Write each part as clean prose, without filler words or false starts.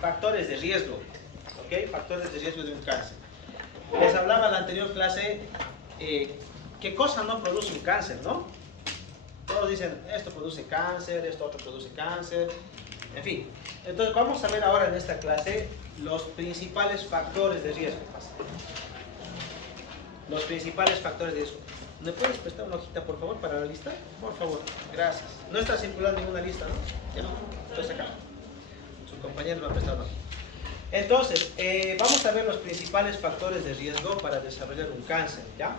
factores de riesgo, ¿ok? Factores de riesgo de un cáncer. Les hablaba en la anterior clase qué cosa no produce un cáncer, ¿no? Todos dicen, esto produce cáncer, esto otro produce cáncer, en fin. Entonces vamos a ver ahora en esta clase los principales factores de riesgo. Los principales factores de riesgo. ¿Me puedes prestar una hojita, por favor, para la lista? Por favor, gracias. No está circulando ninguna lista, ¿no? Ya no, entonces acá. Su compañero me ha prestado una hojita. Entonces, vamos a ver los principales factores de riesgo para desarrollar un cáncer, ¿ya?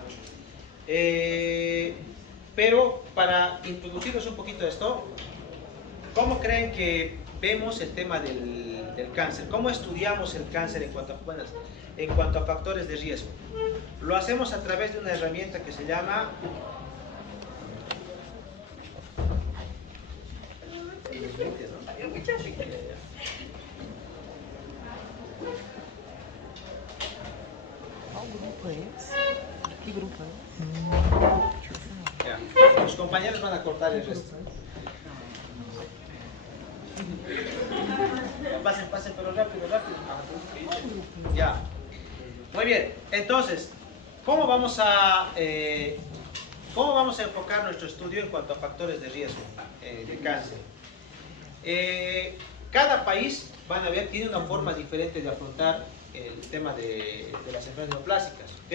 Pero para introducirnos un poquito esto, ¿cómo creen que vemos el tema del cáncer? ¿Cómo estudiamos el cáncer en cuanto a factores de riesgo? Lo hacemos a través de una herramienta que se llama ¿Qué grupo es? Ya. Los compañeros van a cortar el resto. Pasen, pero rápido. Ya. Muy bien. Entonces, ¿cómo vamos a enfocar nuestro estudio en cuanto a factores de riesgo de cáncer? Cada país, van a ver, tiene una forma diferente de afrontar el tema de las enfermedades neoplásicas, ¿ok?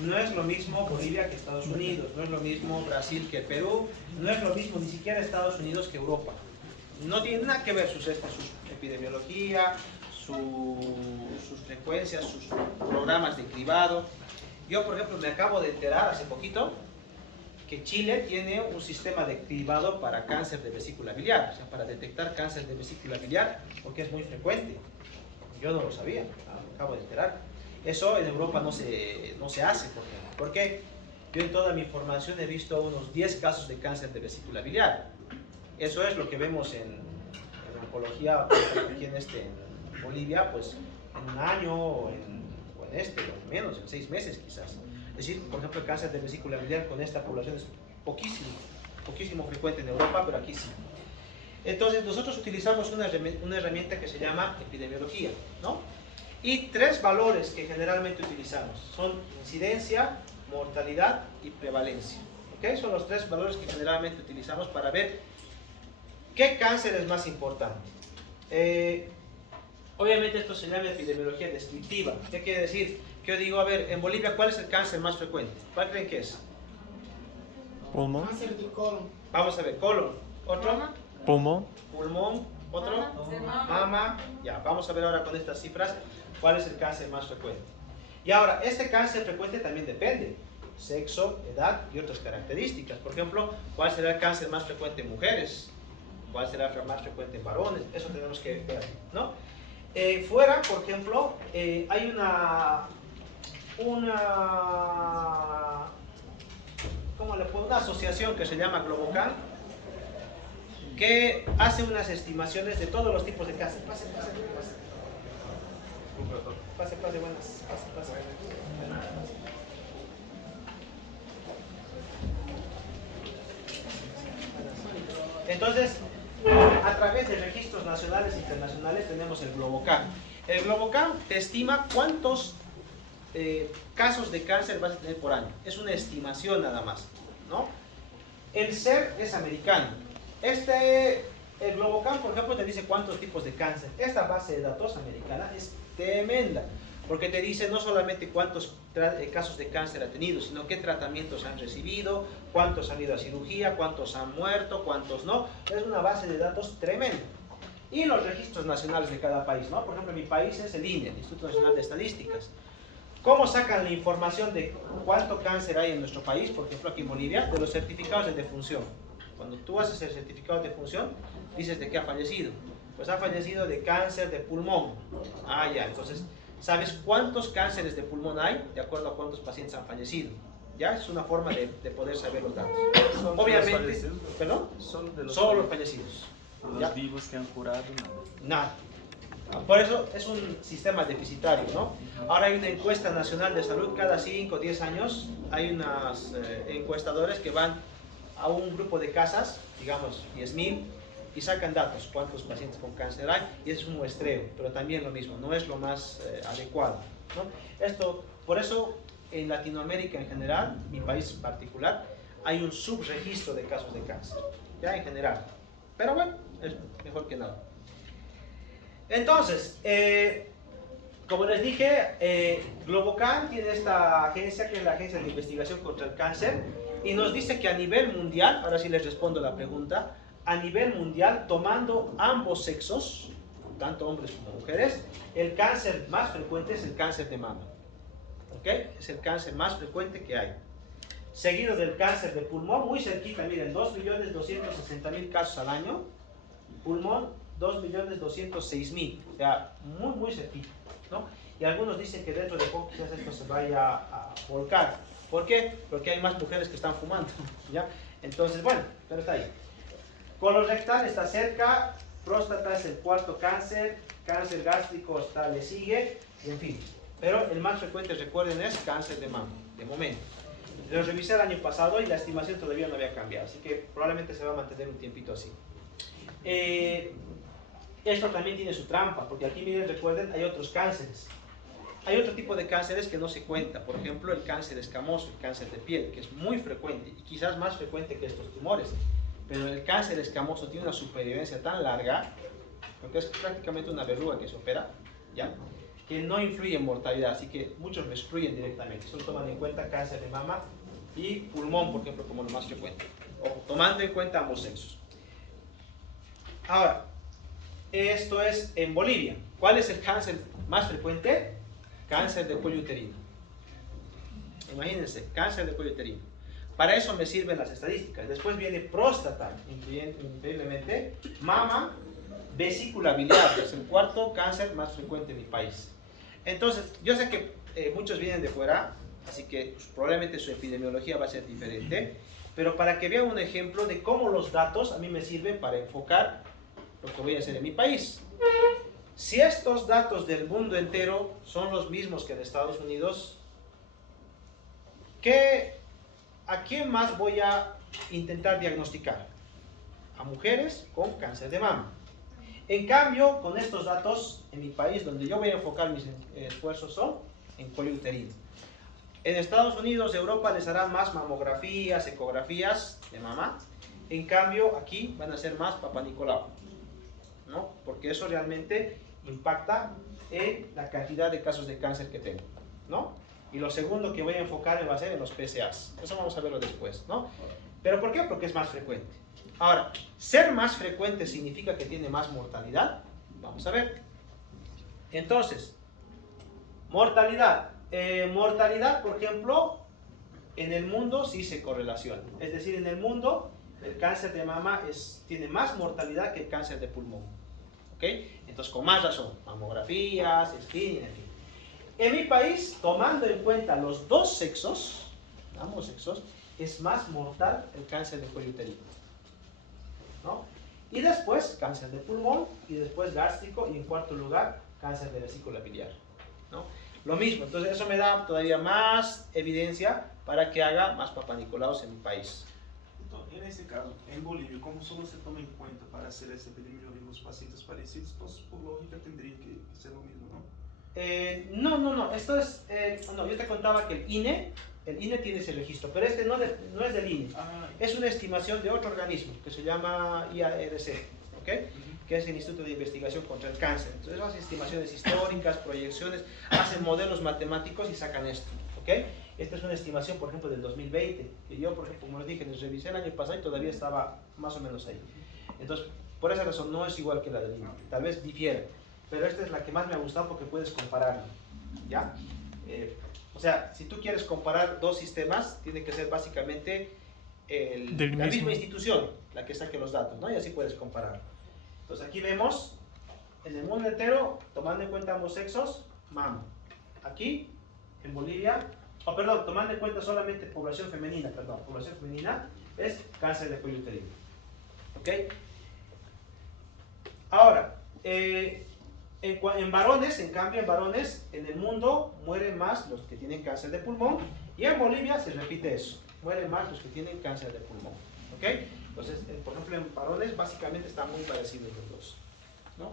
No es lo mismo Bolivia que Estados Unidos, no es lo mismo Brasil que Perú, no es lo mismo ni siquiera Estados Unidos que Europa. No tiene nada que ver su epidemiología, sus frecuencias, sus programas de cribado. Yo, por ejemplo, me acabo de enterar hace poquito que Chile tiene un sistema de cribado para cáncer de vesícula biliar, o sea, para detectar cáncer de vesícula biliar, porque es muy frecuente. Yo no lo sabía, me acabo de enterar. Eso en Europa no se hace, ¿por qué? Yo en toda mi formación he visto unos 10 casos de cáncer de vesícula biliar. Eso es lo que vemos en oncología aquí en Bolivia, pues en un año o en menos, en 6 meses quizás. Es decir, por ejemplo, el cáncer de vesícula biliar con esta población es poquísimo frecuente en Europa, pero aquí sí. Entonces nosotros utilizamos una herramienta que se llama epidemiología, ¿no? Y 3 valores que generalmente utilizamos son incidencia, mortalidad y prevalencia, ¿ok? Son los 3 valores que generalmente utilizamos para ver qué cáncer es más importante. Obviamente esto se llama epidemiología descriptiva. ¿Qué quiere decir? Que yo digo, a ver, en Bolivia, ¿cuál es el cáncer más frecuente? ¿Cuál creen que es? Pulmón. Cáncer de colon. Vamos a ver, colon. ¿Otro? Pulmón. Pulmón. ¿Otro? Mama. Ya, vamos a ver ahora con estas cifras cuál es el cáncer más frecuente. Y ahora, este cáncer frecuente también depende. Sexo, edad y otras características. Por ejemplo, ¿cuál será el cáncer más frecuente en mujeres? ¿Cuál será el más frecuente en varones? Eso tenemos que ver, ¿no? Fuera, por ejemplo, hay una asociación que se llama Globocan, que hace unas estimaciones de todos los tipos de cáncer. Pase, buenas. Pase. Entonces, a través de registros nacionales e internacionales tenemos el Globocan. El Globocan te estima cuántos casos de cáncer vas a tener por año. Es una estimación nada más, ¿no? El SER es americano. El Globocan, por ejemplo, te dice cuántos tipos de cáncer. Esta base de datos americana es tremenda, porque te dice no solamente cuántos casos de cáncer ha tenido, sino qué tratamientos han recibido, cuántos han ido a cirugía, cuántos han muerto, cuántos no. Es una base de datos tremenda. Y los registros nacionales de cada país, ¿no? Por ejemplo, mi país es el INE, el Instituto Nacional de Estadísticas. ¿Cómo sacan la información de cuánto cáncer hay en nuestro país? Por ejemplo, aquí en Bolivia, de los certificados de defunción. Cuando tú haces el certificado de defunción, dices de qué ha fallecido. Pues ha fallecido de cáncer de pulmón. Ah, ya, entonces, ¿sabes cuántos cánceres de pulmón hay? De acuerdo a cuántos pacientes han fallecido. ¿Ya? Es una forma de poder saber los datos. Obviamente, ¿perdón? Solo los fallecidos. Los vivos que han curado, nada. Por eso es un sistema deficitario, ¿no? Ahora hay una encuesta nacional de salud cada 5 o 10 años. Hay unos encuestadores que van a un grupo de casas, digamos 10.000, y sacan datos, cuántos pacientes con cáncer hay, y ese es un muestreo, pero también lo mismo, no es lo más adecuado, ¿no? Por eso en Latinoamérica en general, mi país en particular, hay un subregistro de casos de cáncer, ya en general, pero bueno, es mejor que nada. Entonces, como les dije, Globocan tiene esta agencia que es la Agencia de Investigación contra el Cáncer y nos dice que a nivel mundial, ahora sí les respondo la pregunta, a nivel mundial, tomando ambos sexos, tanto hombres como mujeres, el cáncer más frecuente es el cáncer de mama. ¿Ok? Es el cáncer más frecuente que hay. Seguido del cáncer de pulmón, muy cerquita, miren, 2.260.000 casos al año, pulmón 2.206.000, o sea, muy cerquita, ¿no? Y algunos dicen que dentro de poco quizás esto se vaya a volcar. ¿Por qué? Porque hay más mujeres que están fumando, ¿ya? Entonces, bueno, pero está ahí. Colorectal está cerca, próstata es el cuarto cáncer, cáncer gástrico le sigue, y en fin. Pero el más frecuente, recuerden, es cáncer de mama, de momento. Lo revisé el año pasado y la estimación todavía no había cambiado, así que probablemente se va a mantener un tiempito así. Esto también tiene su trampa, porque aquí, miren, recuerden, hay otros cánceres. Hay otro tipo de cánceres que no se cuenta, por ejemplo, el cáncer escamoso, el cáncer de piel, que es muy frecuente y quizás más frecuente que estos tumores. Pero el cáncer escamoso tiene una supervivencia tan larga, porque es prácticamente una verruga que se opera, ¿ya?, que no influye en mortalidad, así que muchos lo excluyen directamente. Solo toman en cuenta cáncer de mama y pulmón, por ejemplo, como lo más frecuente. Ojo, tomando en cuenta ambos sexos. Ahora, esto es en Bolivia. ¿Cuál es el cáncer más frecuente? Cáncer de cuello uterino. Imagínense, cáncer de cuello uterino. Para eso me sirven las estadísticas. Después viene próstata, increíblemente, mama, vesícula biliar, es el cuarto cáncer más frecuente en mi país. Entonces, yo sé que muchos vienen de fuera, así que probablemente su epidemiología va a ser diferente, pero para que vean un ejemplo de cómo los datos a mí me sirven para enfocar lo que voy a hacer en mi país. Si estos datos del mundo entero son los mismos que en Estados Unidos, ¿a quién más voy a intentar diagnosticar? A mujeres con cáncer de mama. En cambio, con estos datos, en mi país, donde yo voy a enfocar mis esfuerzos son en cuello uterino. En Estados Unidos, Europa les harán más mamografías, ecografías de mama. En cambio, aquí van a ser más Papá Nicolau, ¿no? Porque eso realmente impacta en la cantidad de casos de cáncer que tengo, ¿no? Y lo segundo que voy a enfocar va a ser en los PSAs. Eso vamos a verlo después, ¿no? ¿Pero por qué? Porque es más frecuente. Ahora, ser más frecuente significa que tiene más mortalidad. Vamos a ver. Entonces, mortalidad. Mortalidad, por ejemplo, en el mundo sí se correlaciona. Es decir, en el mundo el cáncer de mama tiene más mortalidad que el cáncer de pulmón. ¿Ok? Entonces, con más razón, mamografías, screening, en fin. En mi país, tomando en cuenta los dos sexos, ambos sexos, es más mortal el cáncer de cuello uterino, ¿no? Y después cáncer de pulmón, y después gástrico, y en cuarto lugar cáncer de vesícula biliar, ¿no? Lo mismo, entonces eso me da todavía más evidencia para que haga más Papá Nicolaos en mi país. Entonces, en ese caso, en Bolivia, como solo se toma en cuenta para hacer esa epidemiología en los pacientes parecidos, pues por lógica tendría que ser lo mismo, ¿no? No, esto es, no, yo te contaba que el INE tiene ese registro, pero este no es del INE, es una estimación de otro organismo que se llama IARC, ¿ok? Que es el Instituto de Investigación contra el Cáncer. Entonces hacen estimaciones históricas, proyecciones, hacen modelos matemáticos y sacan esto, ¿ok? Esta es una estimación, por ejemplo, del 2020, que yo, por ejemplo, como les dije, les revisé el año pasado y todavía estaba más o menos ahí. Entonces, por esa razón no es igual que la del INE, tal vez difiere. Pero esta es la que más me ha gustado porque puedes compararla, ¿ya? O sea, si tú quieres comparar dos sistemas, tiene que ser básicamente la misma institución la que saque los datos, ¿no? Y así puedes comparar. Entonces aquí vemos, en el mundo entero, tomando en cuenta ambos sexos, mama. Aquí, en Bolivia, tomando en cuenta solamente población femenina, es cáncer de cuello uterino. ¿Ok? Ahora, en varones, en cambio, en el mundo mueren más los que tienen cáncer de pulmón, y en Bolivia se repite eso, mueren más los que tienen cáncer de pulmón, ¿ok? Entonces, por ejemplo, en varones básicamente están muy parecidos los dos, ¿no?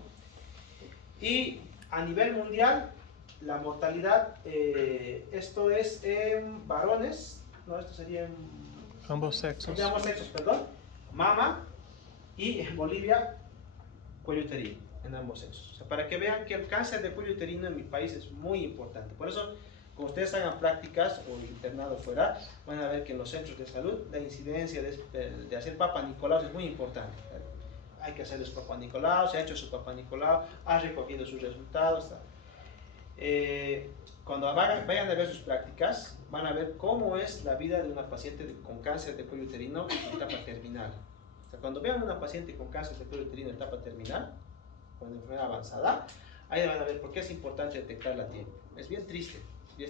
Y a nivel mundial, la mortalidad, esto es en varones, no, esto sería en Ambos sexos. de ambos sexos, perdón, mama, y en Bolivia, cuello uterino, en ambos sexos. O sea, para que vean que el cáncer de cuello uterino en mi país es muy importante. Por eso, cuando ustedes hagan prácticas o internado fuera, van a ver que en los centros de salud la incidencia de hacer Papa Nicolau es muy importante. Hay que hacerles Papa Nicolau, se ha hecho su Papa Nicolau, ha recogido sus resultados. Cuando vayan a ver sus prácticas, van a ver cómo es la vida de una paciente con cáncer de cuello uterino en etapa terminal. O sea, cuando vean una paciente con cáncer de cuello uterino en etapa terminal, con enfermedad avanzada, ahí van a ver por qué es importante detectarla a tiempo. Es bien triste, y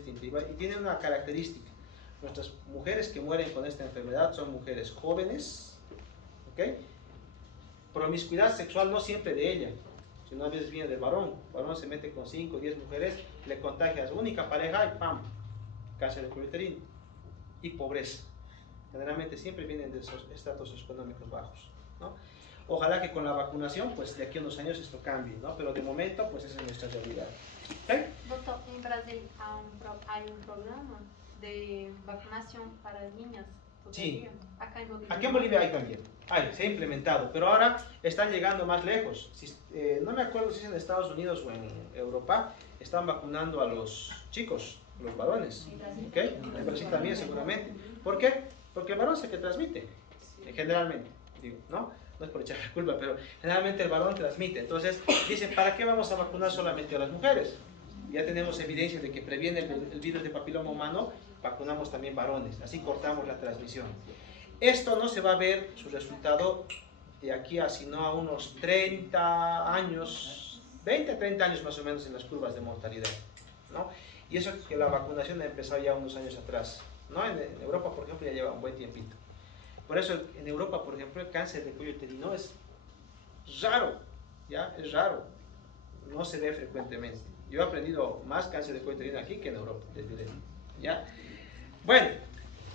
tiene una característica. Nuestras mujeres que mueren con esta enfermedad son mujeres jóvenes, ¿ok? Promiscuidad sexual no siempre de ella, sino a veces viene del varón. El varón se mete con 5 o 10 mujeres, le contagia a su única pareja y ¡pam! Cáncer de cuello uterino. Y pobreza. Generalmente siempre vienen de esos estratos económicos bajos, ¿no? Ojalá que con la vacunación, pues de aquí a unos años esto cambie, ¿no? Pero de momento, pues esa es nuestra realidad. ¿Okay? Doctor, en Brasil hay un programa de vacunación para niñas. Sí. Acá en Bolivia. Aquí en Bolivia hay también, se ha implementado, pero ahora están llegando más lejos. No me acuerdo si es en Estados Unidos o en Europa, están vacunando a los chicos, los varones. ¿Ok? En Brasil también seguramente. ¿Por qué? Porque el varón es el que transmite, generalmente, digo, ¿no? No es por echar la culpa, pero generalmente el varón transmite. Entonces dicen, ¿para qué vamos a vacunar solamente a las mujeres? Ya tenemos evidencia de que previene el virus de papiloma humano, vacunamos también varones, así cortamos la transmisión. Esto no se va a ver su resultado de aquí a sino a unos 30 años, 20, 30 años más o menos en las curvas de mortalidad, ¿no? Y eso que la vacunación ha empezado ya unos años atrás, ¿no? En Europa, por ejemplo, ya lleva un buen tiempito. Por eso en Europa, por ejemplo, el cáncer de cuello uterino es raro, ¿ya? Es raro, no se ve frecuentemente. Yo he aprendido más cáncer de cuello uterino aquí que en Europa, les diré, ¿ya? Bueno,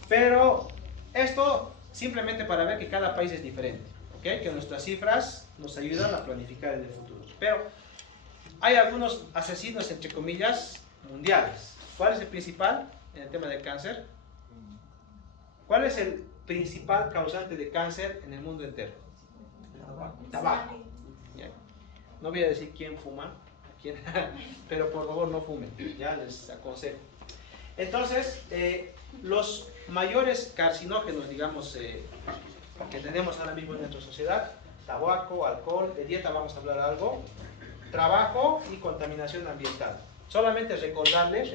pero esto simplemente para ver que cada país es diferente, ¿ok? Que nuestras cifras nos ayudan a planificar en el futuro. Pero hay algunos asesinos, entre comillas, mundiales. ¿Cuál es el principal en el tema del cáncer? ¿Cuál es el principal causante de cáncer en el mundo entero? Tabaco. ¿Ya? No voy a decir quién fuma, pero por favor no fumen, ya les aconsejo. Entonces, los mayores carcinógenos, digamos, que tenemos ahora mismo en nuestra sociedad, tabaco, alcohol, de dieta vamos a hablar algo, trabajo y contaminación ambiental. Solamente recordarles,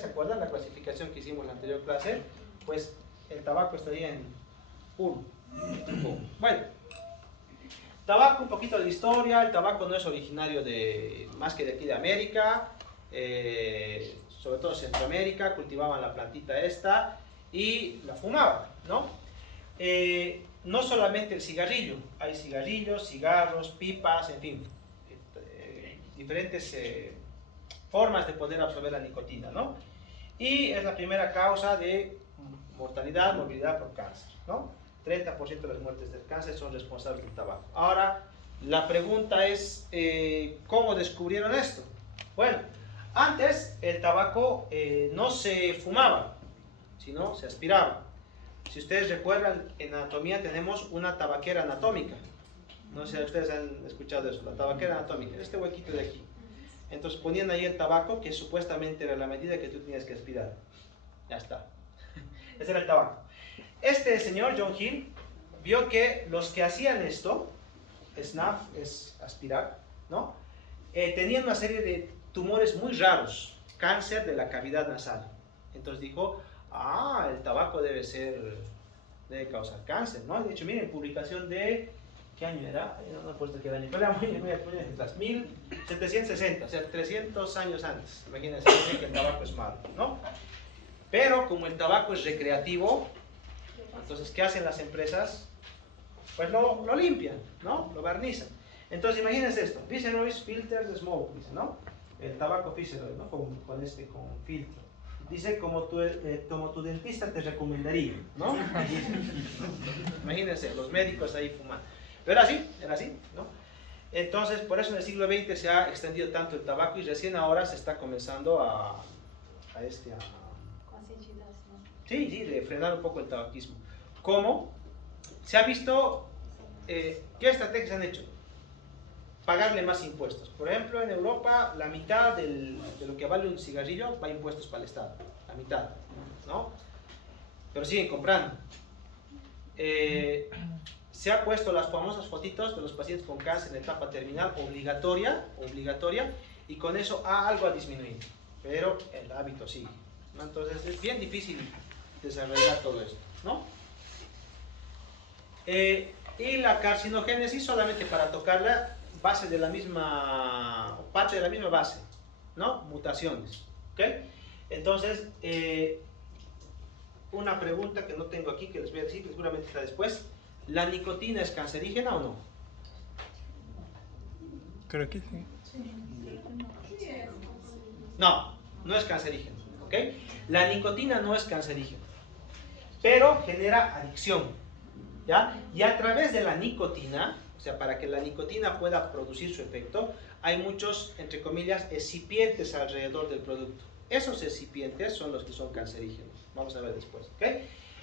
¿se acuerdan la clasificación que hicimos en la anterior clase? Pues el tabaco estaría en 1. Bueno, tabaco, un poquito de historia. El tabaco no es originario más que de aquí de América, sobre todo Centroamérica, cultivaban la plantita esta y la fumaban, ¿no? No solamente el cigarrillo, hay cigarrillos, cigarros, pipas, en fin, diferentes formas de poder absorber la nicotina, ¿no? Y es la primera causa de mortalidad, morbilidad por cáncer, ¿no? 30% de las muertes del cáncer son responsables del tabaco. Ahora, la pregunta es, ¿cómo descubrieron esto? Bueno, antes el tabaco no se fumaba, sino se aspiraba. Si ustedes recuerdan, en anatomía tenemos una tabaquera anatómica. No sé si ustedes han escuchado eso, la tabaquera anatómica, este huequito de aquí. Entonces ponían ahí el tabaco, que supuestamente era la medida que tú tenías que aspirar. Ya está. Ese era el tabaco. Este señor, John Hill, vio que los que hacían esto, snuff es aspirar, ¿no? Tenían una serie de tumores muy raros, cáncer de la cavidad nasal. Entonces dijo, el tabaco debe causar cáncer, ¿no? De hecho, miren, publicación de, ¿qué año era? No he puesto qué año, pero era muy atrás, 1760, o sea, 300 años antes. Imagínense, dicen que el tabaco es malo, ¿no? Pero como el tabaco es recreativo, entonces, ¿qué hacen las empresas? Pues lo limpian, ¿no? Lo barnizan. Entonces, imagínense esto, Viceroy's Filtered Smoke, dice, ¿no? El tabaco Viceroy, ¿no? Con filtro. dice como tu dentista te recomendaría, ¿no? Imagínense, los médicos ahí fumando. Pero era así, ¿no? Entonces, por eso en el siglo XX se ha extendido tanto el tabaco y recién ahora se está comenzando a Concientización. sí, de frenar un poco el tabaquismo. ¿Cómo? Se ha visto, ¿qué estrategias han hecho? Pagarle más impuestos. Por ejemplo, en Europa, la mitad de lo que vale un cigarrillo va a impuestos para el Estado. La mitad, ¿no? Pero siguen comprando. Se ha puesto las famosas fotitos de los pacientes con cáncer en etapa terminal obligatoria, y con eso algo ha disminuido. Pero el hábito sigue, ¿no? Entonces es bien difícil desarrollar todo esto, ¿no? Y la carcinogénesis, solamente para tocarla, parte de la misma base, ¿no? Mutaciones, ¿ok? Entonces, una pregunta que no tengo aquí, que les voy a decir, que seguramente está después. ¿La nicotina es cancerígena o no? Creo que sí. No, no es cancerígeno, ¿ok? La nicotina no es cancerígena, pero genera adicción, ¿ya? Y a través de la nicotina, o sea, para que la nicotina pueda producir su efecto, hay muchos, entre comillas, excipientes alrededor del producto. Esos excipientes son los que son cancerígenos. Vamos a ver después, ¿ok?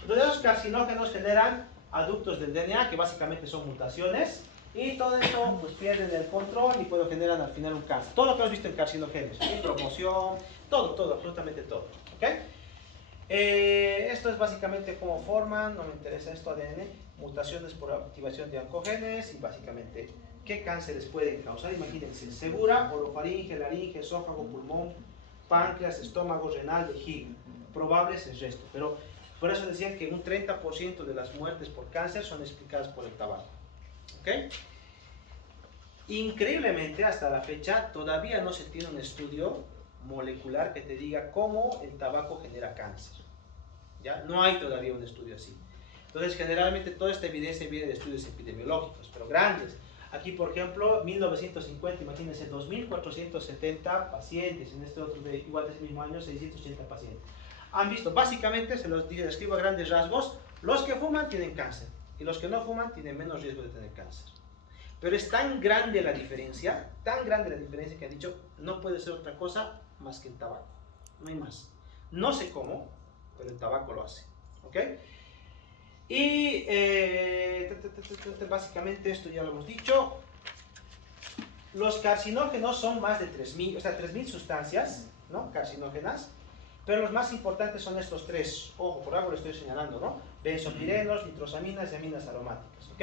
Entonces, esos carcinógenos generan aductos del DNA, que básicamente son mutaciones, y todo esto pues pierden el control y puede generar al final un cáncer. Todo lo que hemos visto en carcinógenos, promoción, todo, absolutamente todo, ¿ok? Esto es básicamente cómo forman, no me interesa esto, ADN, mutaciones por activación de oncogenes, y básicamente qué cánceres pueden causar. Imagínense: segura, orofaringe, laringe, esófago, pulmón, páncreas, estómago, renal, vejiga. Probables el resto, pero por eso decían que un 30% de las muertes por cáncer son explicadas por el tabaco. ¿Ok? Increíblemente, hasta la fecha, todavía no se tiene un estudio molecular que te diga cómo el tabaco genera cáncer. ¿Ya? No hay todavía un estudio así. Entonces, generalmente toda esta evidencia viene de estudios epidemiológicos, pero grandes. Aquí, por ejemplo, 1950, imagínense, 2.470 pacientes. En este otro, igual de ese mismo año, 680 pacientes. Han visto, básicamente, se los describo a grandes rasgos: los que fuman tienen cáncer y los que no fuman tienen menos riesgo de tener cáncer. Pero es tan grande la diferencia que han dicho, no puede ser otra cosa más que el tabaco. No hay más. No sé cómo, pero el tabaco lo hace. ¿Ok? Y básicamente esto ya lo hemos dicho. Los carcinógenos son más de 3.000, o sea, 3.000 sustancias, ¿no? Carcinógenas. Pero los más importantes son estos tres. Ojo, por algo lo estoy señalando, ¿no? Benzopirenos, nitrosaminas y aminas aromáticas, ¿ok?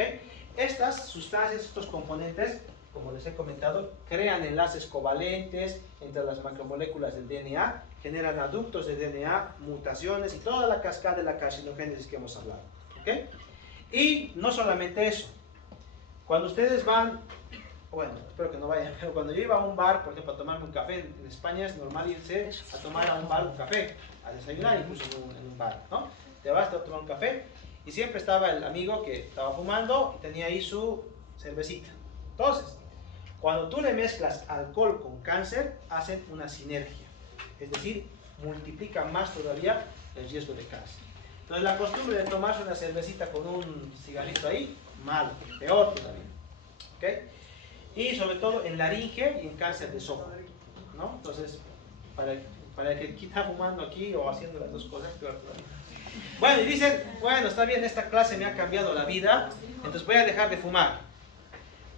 Estas sustancias, estos componentes, como les he comentado, crean enlaces covalentes entre las macromoléculas del DNA, generan aductos de DNA, mutaciones y toda la cascada de la carcinogénesis que hemos hablado, ¿ok? Y no solamente eso. Cuando ustedes van, bueno, espero que no vayan, pero cuando yo iba a un bar, por ejemplo, a tomarme un café, en España es normal irse a tomar a un bar un café, a desayunar incluso en un bar, ¿no? Te vas a tomar un café y siempre estaba el amigo que estaba fumando y tenía ahí su cervecita. Entonces, cuando tú le mezclas alcohol con cáncer, hacen una sinergia, es decir, multiplican más todavía el riesgo de cáncer. Entonces, la costumbre de tomarse una cervecita con un cigarrito ahí, mal, peor todavía, ¿ok? Y sobre todo en laringe y en cáncer de esófago, ¿no? Entonces, para el que está fumando aquí o haciendo las dos cosas, peor todavía. Bueno, y dicen, bueno, está bien, esta clase me ha cambiado la vida, entonces voy a dejar de fumar.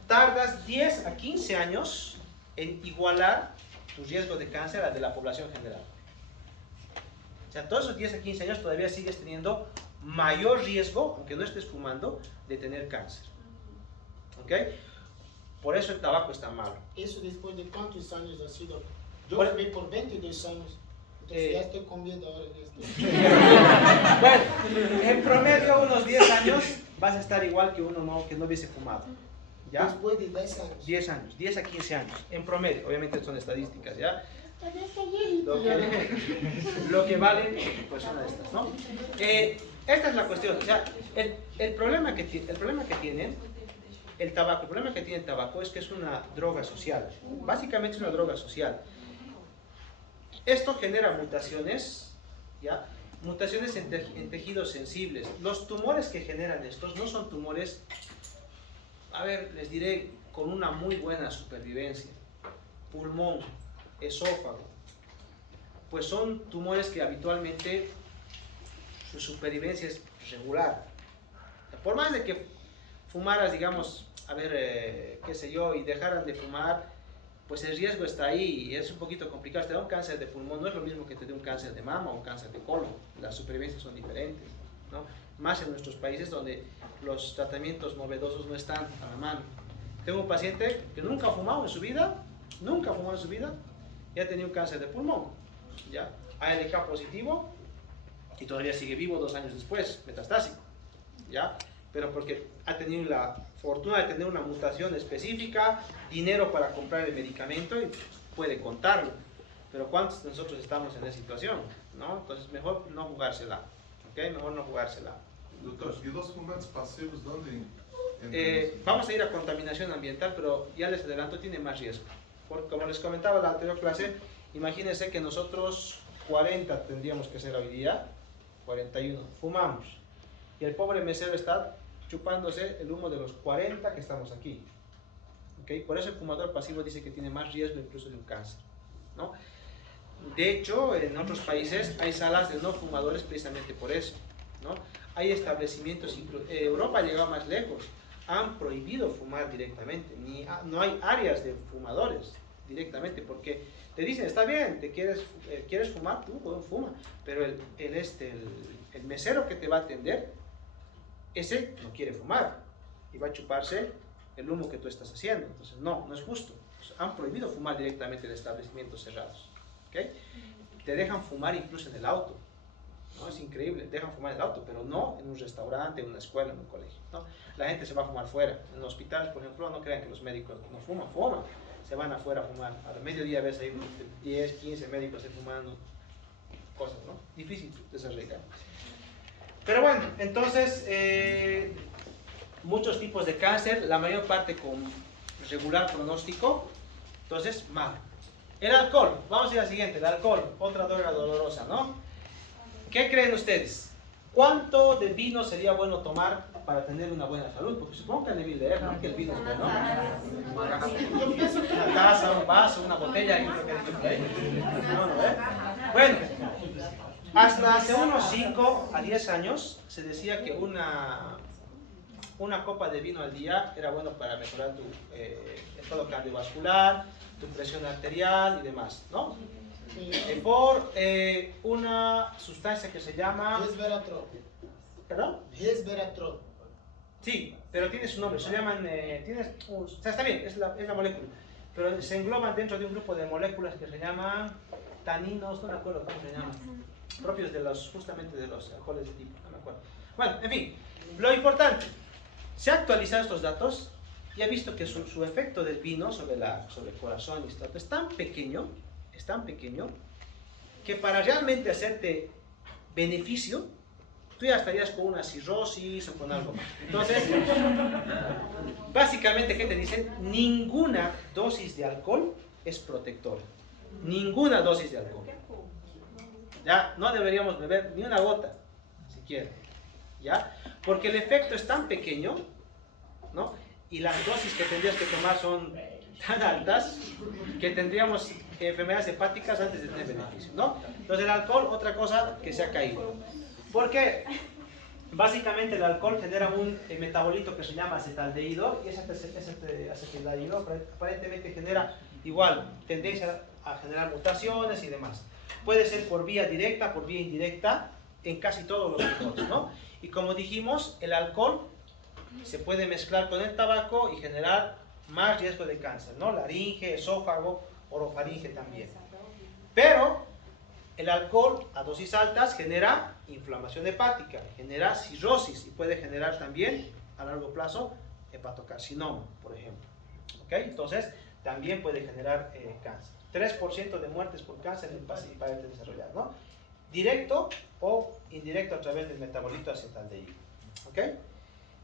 Tardas 10 a 15 años en igualar tu riesgo de cáncer al de la población general. O sea, todos esos 10 a 15 años todavía sigues teniendo mayor riesgo, aunque no estés fumando, de tener cáncer. ¿Ok? Por eso el tabaco está malo. ¿Eso después de cuántos años ha sido? Yo fumé por 22 años. Entonces ya estoy con miedo ahora de esto. Bueno, en promedio unos 10 años vas a estar igual que uno que no hubiese fumado. ¿Ya? Después de 10 años. 10 años, 10 a 15 años, en promedio. Obviamente son estadísticas, ¿ya? Lo que valen, pues son estas, ¿no? Esta es la cuestión. O sea, el problema que tiene el tabaco es que es una droga social. Básicamente es una droga social. Esto genera mutaciones ¿ya? Mutaciones en tejidos sensibles. Los tumores que generan estos no son tumores, a ver, les diré, con una muy buena supervivencia. Pulmón, esófago, pues son tumores que habitualmente su supervivencia es regular. Por más de que fumaras, digamos, a ver, qué sé yo, y dejaran de fumar, pues el riesgo está ahí y es un poquito complicado. Te da un cáncer de pulmón, no es lo mismo que te dé un cáncer de mama o un cáncer de colon. Las supervivencias son diferentes, ¿no? Más en nuestros países donde los tratamientos novedosos no están a la mano. Tengo un paciente que nunca ha fumado en su vida, y ha tenido un cáncer de pulmón, ¿ya? ALK positivo y todavía sigue vivo 2 años después, metastásico, ¿ya? Pero porque ha tenido la fortuna de tener una mutación específica, dinero para comprar el medicamento y puede contarlo. Pero ¿cuántos de nosotros estamos en esa situación? ¿No? Entonces mejor no jugársela, ¿ok? Mejor no jugársela. Doutor, e los fumantes pasivos, ¿dónde Vamos a ir a contaminación ambiental, pero ya les adelanto, tiene más riesgo. Porque como les comentaba en la anterior clase, imagínense que nosotros 40 tendríamos que ser hoy día, 41, fumamos. Y el pobre mesero está chupándose el humo de los 40 que estamos aquí. ¿Okay? Por eso el fumador pasivo dice que tiene más riesgo incluso de un cáncer, ¿no? De hecho, en otros países hay salas de no fumadores precisamente por eso, ¿no? Hay establecimientos, Europa ha llegado más lejos, han prohibido fumar directamente, no hay áreas de fumadores directamente, porque te dicen, está bien, ¿quieres fumar? Tú, bueno, fuma, pero el mesero que te va a atender, ese no quiere fumar y va a chuparse el humo que tú estás haciendo. Entonces no es justo. Han prohibido fumar directamente en establecimientos cerrados, ¿okay? Te dejan fumar incluso en el auto, ¿no? Es increíble, dejan fumar en el auto, pero no en un restaurante, en una escuela, en un colegio, ¿no? La gente se va a fumar fuera. En hospitales, por ejemplo, no crean que los médicos no fuman, se van afuera a fumar. A mediodía ves ahí 10, 15 médicos fumando cosas, ¿no? Difícil desarrollar. Pero bueno, entonces, muchos tipos de cáncer, la mayor parte con regular pronóstico, entonces malo. El alcohol, vamos a ir al siguiente, el alcohol, otra droga dolorosa, ¿no? ¿Qué creen ustedes? ¿Cuánto de vino sería bueno tomar para tener una buena salud? Porque supongo que han debido leer, ¿no? Que el vino es bueno. Una taza, un vaso, una botella, yo creo que he dicho por ahí. Bueno, hasta hace unos 5 a 10 años se decía que una copa de vino al día era bueno para mejorar tu estado cardiovascular, tu presión arterial y demás, ¿no? Por una sustancia que se llama... Resveratrol. ¿Perdón? Resveratrol. Sí, pero tiene su nombre, se llaman... o sea, está bien, es la molécula, pero se engloban dentro de un grupo de moléculas que se llaman taninos, no me acuerdo cómo se llaman, propios de justamente de los alcoholes de tipo, no me acuerdo. Bueno, en fin, lo importante, se han actualizado estos datos y ha visto que su efecto del vino sobre el corazón y esto es tan pequeño, que para realmente hacerte beneficio, tú ya estarías con una cirrosis o con algo más. Entonces, básicamente, ¿qué te dicen? Ninguna dosis de alcohol es protectora. Ninguna dosis de alcohol. Ya, no deberíamos beber ni una gota, siquiera. ¿Ya? Porque el efecto es tan pequeño, ¿no? Y las dosis que tendrías que tomar son tan altas que tendríamos enfermedades hepáticas antes de tener beneficio, ¿no? Entonces el alcohol, otra cosa que se ha caído. ¿Por qué? Básicamente el alcohol genera un metabolito que se llama acetaldehído, y ese acetaldehído aparentemente genera igual tendencia a generar mutaciones y demás. Puede ser por vía directa, por vía indirecta, en casi todos los alcoholes, ¿no? Y como dijimos, el alcohol se puede mezclar con el tabaco y generar más riesgo de cáncer, ¿no? Laringe, esófago, orofaringe también. Pero el alcohol a dosis altas genera inflamación hepática, genera cirrosis y puede generar también a largo plazo hepatocarcinoma, por ejemplo. ¿Ok? Entonces también puede generar cáncer. 3% de muertes por cáncer en pacientes desarrollados, ¿no? Directo o indirecto a través del metabolito acetaldehído. ¿Ok?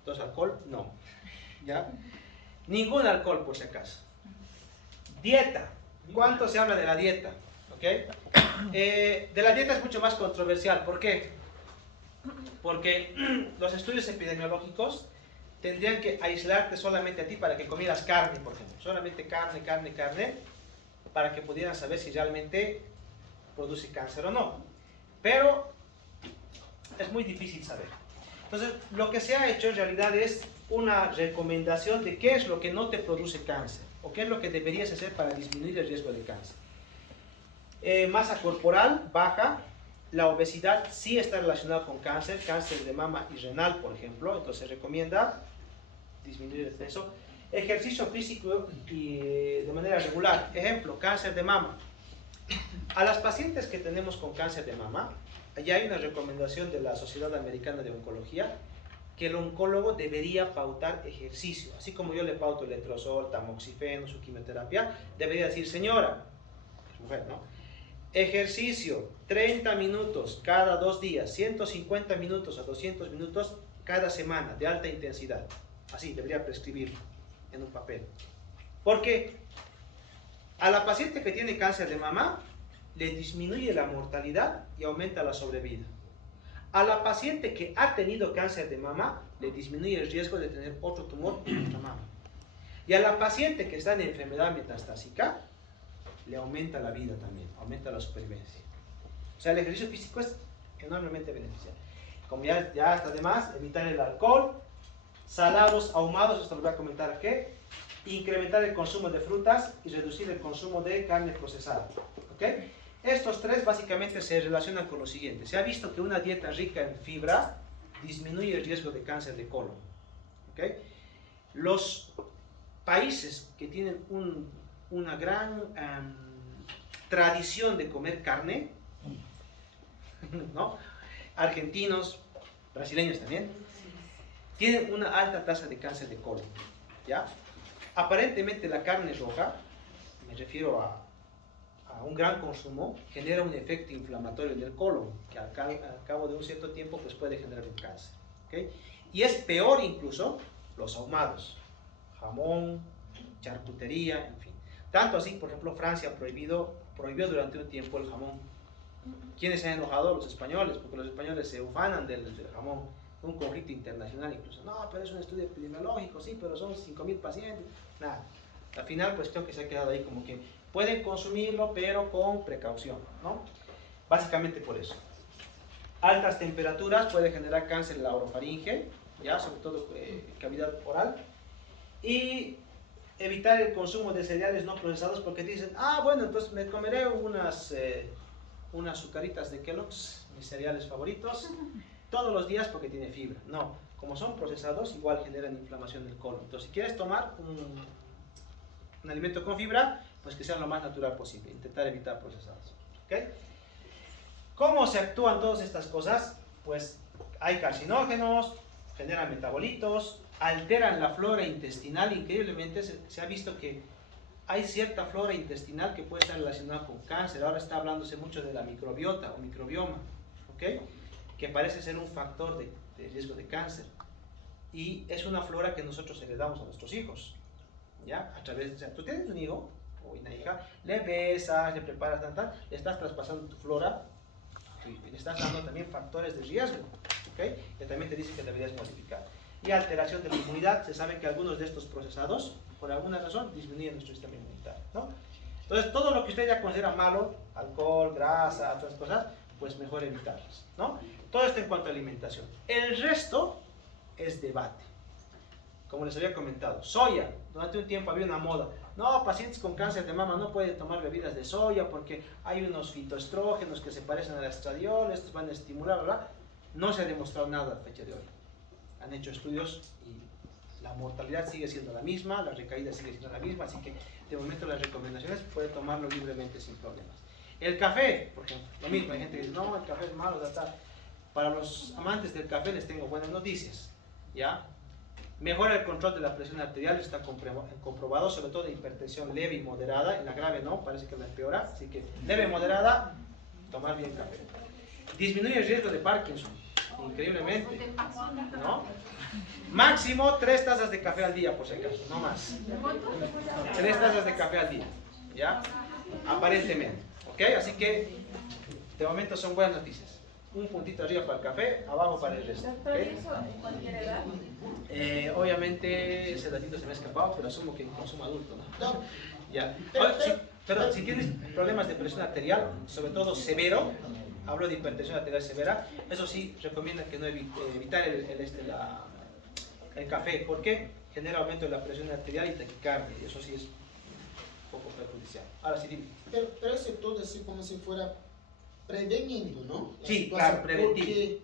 Entonces alcohol no. ¿Ya? Ningún alcohol por si acaso. Dieta. ¿Cuánto se habla de la dieta? ¿Ok? De la dieta es mucho más controversial. ¿Por qué? Porque los estudios epidemiológicos tendrían que aislarte solamente a ti para que comieras carne, por ejemplo. Solamente carne, para que pudieran saber si realmente produce cáncer o no. Pero es muy difícil saber. Entonces, lo que se ha hecho en realidad es una recomendación de qué es lo que no te produce cáncer o qué es lo que deberías hacer para disminuir el riesgo de cáncer. Masa corporal baja. La obesidad sí está relacionada con cáncer de mama y renal, por ejemplo. Entonces se recomienda disminuir el peso. Ejercicio físico y de manera regular. Ejemplo, cáncer de mama. A las pacientes que tenemos con cáncer de mama, ya hay una recomendación de la Sociedad Americana de Oncología que el oncólogo debería pautar ejercicio. Así como yo le pauto letrozol, tamoxifeno, su quimioterapia, debería decir, señora, es mujer, ¿no? Ejercicio, 30 minutos cada 2 días, 150 minutos a 200 minutos cada semana, de alta intensidad. Así, debería prescribirlo en un papel. Porque a la paciente que tiene cáncer de mama, le disminuye la mortalidad y aumenta la sobrevida. A la paciente que ha tenido cáncer de mama, le disminuye el riesgo de tener otro tumor en otra mama. Y a la paciente que está en enfermedad metastásica, le aumenta la vida también, aumenta la supervivencia. O sea, el ejercicio físico es enormemente beneficial. Como ya está de más, evitar el alcohol, salados, ahumados, esto lo voy a comentar aquí, incrementar el consumo de frutas y reducir el consumo de carne procesada. ¿Okay? Estos tres básicamente se relacionan con lo siguiente. Se ha visto que una dieta rica en fibra disminuye el riesgo de cáncer de colon. ¿Okay? Los países que tienen una gran tradición de comer carne, ¿no? Argentinos, brasileños también, tienen una alta tasa de cáncer de colon, ¿ya? Aparentemente la carne roja, me refiero a un gran consumo, genera un efecto inflamatorio en el colon, que al cabo de un cierto tiempo pues puede generar un cáncer, ¿okay? Y es peor incluso los ahumados, jamón, charcutería, en fin. Tanto así, por ejemplo, Francia prohibió durante un tiempo el jamón. ¿Quiénes se han enojado? Los españoles, porque los españoles se ufanan del jamón. Un conflicto internacional incluso. No, pero es un estudio epidemiológico, sí, pero son 5.000 pacientes. Nada. Al final, pues creo que se ha quedado ahí como que pueden consumirlo, pero con precaución, ¿no? Básicamente por eso. Altas temperaturas puede generar cáncer en la orofaringe, ya, sobre todo cavidad oral. Y evitar el consumo de cereales no procesados, porque dicen, bueno, entonces me comeré unas azucaritas de Kellogg's, mis cereales favoritos, todos los días porque tiene fibra. No, como son procesados, igual generan inflamación del colon. Entonces, si quieres tomar un alimento con fibra, pues que sea lo más natural posible, intentar evitar procesados. ¿Okay? ¿Cómo se actúan todas estas cosas? Pues hay carcinógenos, generan metabolitos, alteran la flora intestinal. Increíblemente se ha visto que hay cierta flora intestinal que puede estar relacionada con cáncer. Ahora está hablándose mucho de la microbiota o microbioma, ¿okay? Que parece ser un factor de riesgo de cáncer. Y es una flora que nosotros heredamos a nuestros hijos, ¿ya? A través de, o sea, tú tienes un hijo o una hija, le besas, le preparas, le estás traspasando tu flora y le estás dando también factores de riesgo, ¿okay? Que también te dice que deberías modificar. Y alteración de la inmunidad. Se sabe que algunos de estos procesados, por alguna razón, disminuyen nuestro sistema inmunitario, ¿no? Entonces, todo lo que usted ya considera malo, alcohol, grasa, otras cosas, pues mejor evitarlas, ¿no? Todo esto en cuanto a alimentación. El resto es debate. Como les había comentado, soya. Durante un tiempo había una moda. No, pacientes con cáncer de mama no pueden tomar bebidas de soya porque hay unos fitoestrógenos que se parecen al estradiol, estos van a estimular, ¿verdad? No se ha demostrado nada a fecha de hoy. Han hecho estudios y la mortalidad sigue siendo la misma, la recaída sigue siendo la misma, así que de momento las recomendaciones puede tomarlo libremente sin problemas. El café, por ejemplo, lo mismo, hay gente que dice, no, el café es malo, tal. Para los amantes del café les tengo buenas noticias, ¿ya? Mejora el control de la presión arterial, está comprobado, sobre todo de hipertensión leve y moderada. En la grave no, parece que la empeora, así que leve y moderada, tomar bien café. Disminuye el riesgo de Parkinson, increíblemente, ¿no? Máximo 3 tazas de café al día, por si acaso, no más. 3 tazas de café al día, ¿ya? Aparentemente, ¿ok? Así que De momento son buenas noticias. Un puntito arriba para el café, abajo para el resto. Doctor, ¿Ok? ¿y eso en cualquier edad? Obviamente ese datito se me ha escapado, pero asumo que en consumo adulto, ¿no? No, Ya. Pero- Pero si tienes problemas de presión arterial, sobre todo severo, hablo de hipertensión arterial severa, eso sí recomienda que no evitar el café, porque genera aumento de la presión arterial y taquicardia, y eso sí es un poco perjudicial. Ahora sí, dime. pero eso todo así como si fuera preveniendo, ¿no? La Sí, situación, claro, preventivo. Porque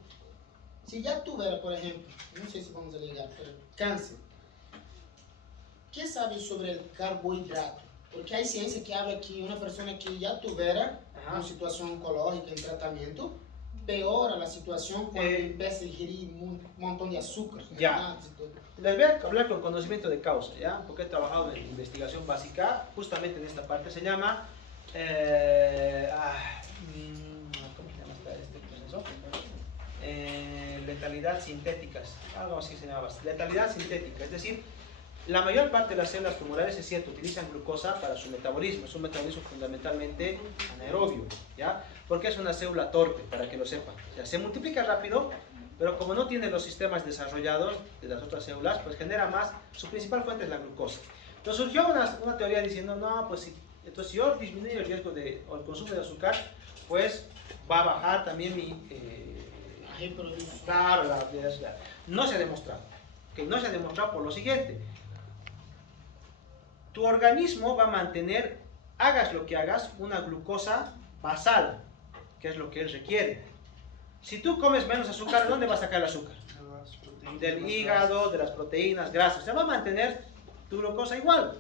si ya tuviera, por ejemplo, no sé si vamos a llegar, pero cáncer, ¿qué sabes sobre el carbohidrato? Porque hay ciencia que habla que una persona que ya tuviera Ajá. una situación oncológica en tratamiento, peora la situación cuando empieza a ingerir un montón de azúcar. Ya. y todo. Les voy a hablar con conocimiento de causa, ¿ya? Porque he trabajado en investigación básica, justamente en esta parte, se llama... ¿cómo se llama este proceso? Letalidad sintéticas, algo así se llama, letalidad sintética, es decir, la mayor parte de las células tumorales, es cierto, utilizan glucosa para su metabolismo, es un metabolismo fundamentalmente anaerobio, ¿ya? Porque es una célula torpe, para que lo sepan, o sea, se multiplica rápido, pero como no tiene los sistemas desarrollados de las otras células, pues genera más, su principal fuente es la glucosa. Entonces surgió una teoría diciendo, no, pues sí, entonces si yo disminuyo el riesgo o el consumo de azúcar, pues va a bajar también mi... Ahí produce. Claro, no se ha demostrado. Que no se ha demostrado por lo siguiente. Tu organismo va a mantener, hagas lo que hagas, una glucosa basal, que es lo que él requiere. Si tú comes menos azúcar, ¿de dónde va a sacar el azúcar? Del hígado, de las proteínas, grasas. Se va a mantener tu glucosa igual.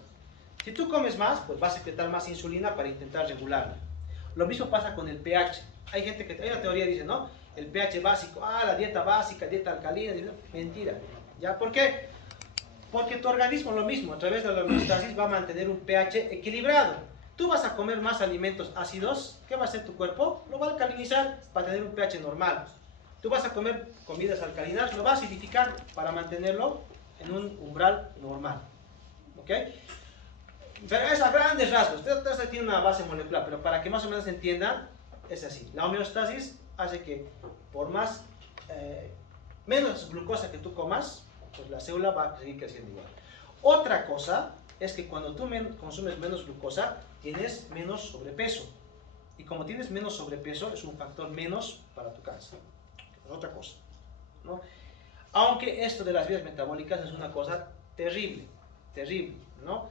Si tú comes más, pues vas a secretar más insulina para intentar regularla. Lo mismo pasa con el pH. Hay gente que, hay una teoría que dice, ¿no? El pH básico, la dieta básica, dieta alcalina, mentira. ¿Ya? ¿Por qué? Porque tu organismo lo mismo, a través de la homeostasis va a mantener un pH equilibrado. Tú vas a comer más alimentos ácidos, ¿qué va a hacer tu cuerpo? Lo va a alcalinizar para tener un pH normal. Tú vas a comer comidas alcalinas, lo va a acidificar para mantenerlo en un umbral normal. ¿Ok? Pero es a grandes rasgos, esto tiene una base molecular, pero para que más o menos se entienda, es así. La homeostasis hace que por más, menos glucosa que tú comas, pues la célula va a seguir creciendo igual. Otra cosa es que cuando tú consumes menos glucosa, tienes menos sobrepeso. Y como tienes menos sobrepeso, es un factor menos para tu cáncer. Es otra cosa, ¿no? Aunque esto de las vías metabólicas es una cosa terrible, terrible, ¿no?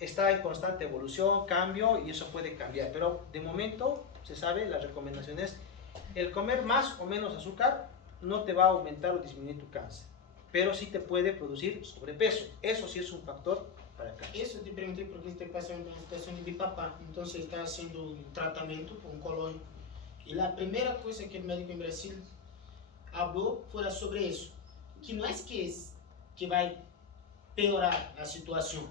Está en constante evolución, cambio, y eso puede cambiar. Pero de momento, se sabe, la recomendación es el comer más o menos azúcar no te va a aumentar o disminuir tu cáncer, pero sí te puede producir sobrepeso. Eso sí es un factor para el cáncer. Eso te pregunté porque estoy pasando por una situación de mi papá, entonces está haciendo un tratamiento oncológico. Y la primera cosa que el médico en Brasil habló fue sobre eso, que no es que va a piorar la situación,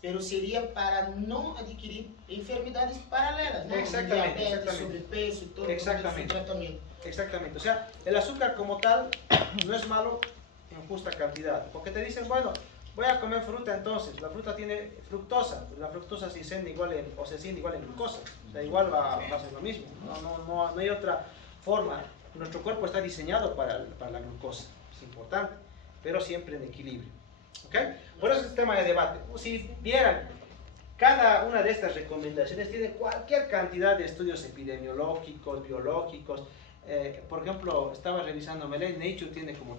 pero sería para no adquirir enfermedades paralelas, ¿no? Exactamente, Diabetes, exactamente. sobrepeso y todo Exactamente. ese tratamiento. Exactamente, o sea, el azúcar como tal no es malo en justa cantidad, porque te dicen, bueno, voy a comer fruta entonces, la fruta tiene fructosa, pues la fructosa se siente igual en glucosa, o sea, igual va a ser lo mismo, no hay otra forma. Nuestro cuerpo está diseñado para la glucosa, es importante, pero siempre en equilibrio. ¿Ok? Por eso es el tema de debate. Si vieran, cada una de estas recomendaciones tiene cualquier cantidad de estudios epidemiológicos, biológicos. Por ejemplo, estaba revisando, Nature tiene como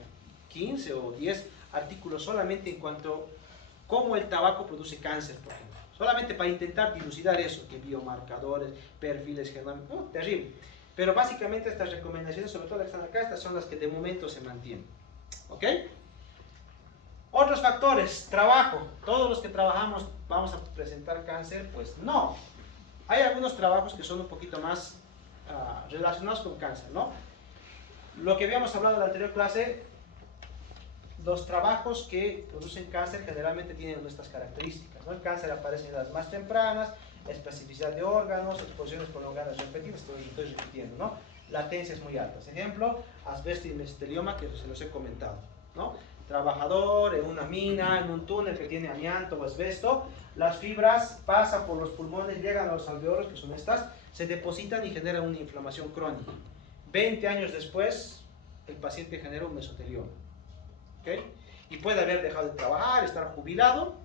15 o 10 artículos solamente en cuanto a cómo el tabaco produce cáncer, por ejemplo. Solamente para intentar dilucidar eso, que biomarcadores, perfiles genómicos, terrible. Pero básicamente estas recomendaciones, sobre todo las que están acá, estas son las que de momento se mantienen. ¿Ok? Otros factores, trabajo. Todos los que trabajamos vamos a presentar cáncer, pues no. Hay algunos trabajos que son un poquito más relacionados con cáncer, ¿no? Lo que habíamos hablado en la anterior clase, los trabajos que producen cáncer generalmente tienen nuestras características, ¿no? El cáncer aparece en edades más tempranas, especificidad de órganos, exposiciones prolongadas repetidas, estoy repitiendo, ¿no? Latencia es muy alta. Ejemplo, asbesto y mesotelioma, que se los he comentado, ¿no? trabajador en una mina, en un túnel que tiene amianto o asbesto, las fibras pasan por los pulmones, llegan a los alveolos, que son estas, se depositan y generan una inflamación crónica. 20 años después, el paciente genera un mesotelioma. ¿Okay? Y puede haber dejado de trabajar, estar jubilado,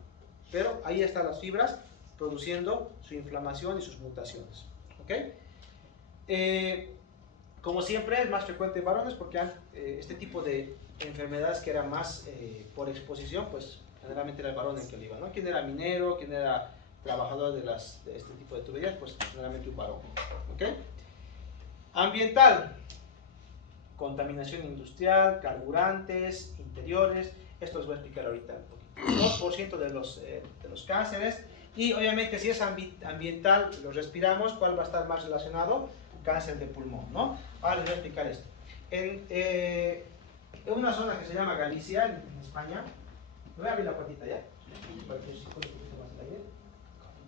pero ahí están las fibras produciendo su inflamación y sus mutaciones. ¿Okay? Como siempre, es más frecuente en varones porque este tipo de enfermedades que eran más por exposición, pues generalmente era el varón el que lo iba, ¿no? ¿Quién era minero? ¿Quién era trabajador de este tipo de tuberías? Pues generalmente un varón. ¿Okay? Ambiental. Contaminación industrial, carburantes, interiores. Esto les voy a explicar ahorita un poquito. 2% de los cánceres. Y obviamente si es ambiental, lo respiramos, ¿cuál va a estar más relacionado? Cáncer de pulmón, ¿no? Ahora les voy a explicar esto. En una zona que se llama Galicia, en España, voy a abrir la puertita ya, para que se pueda un poquito más el aire.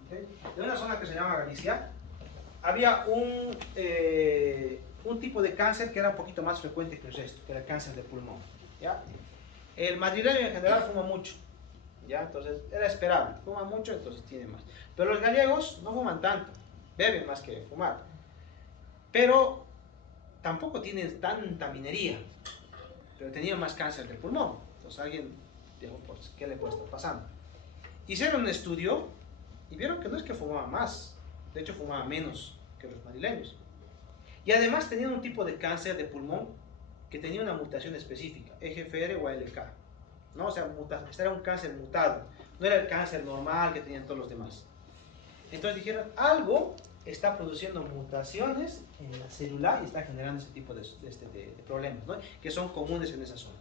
¿Okay? En una zona que se llama Galicia, había un tipo de cáncer que era un poquito más frecuente que el resto, que era el cáncer de pulmón. ¿Ya? El madrileño en general fuma mucho, ¿ya? Entonces era esperable, fuma mucho, entonces tiene más. Pero los gallegos no fuman tanto, beben más que fumar. Pero tampoco tienen tanta minería, pero tenían más cáncer del pulmón. Entonces alguien dijo, pues, ¿qué le puede estar pasando? Hicieron un estudio y vieron que no es que fumaba más, de hecho fumaba menos que los madrileños. Y además tenían un tipo de cáncer de pulmón que tenía una mutación específica, EGFR o ALK, ¿no? O sea, este era un cáncer mutado, no era el cáncer normal que tenían todos los demás. Entonces dijeron, algo está produciendo mutaciones en la célula y está generando ese tipo de problemas, ¿no? Que son comunes en esa zona.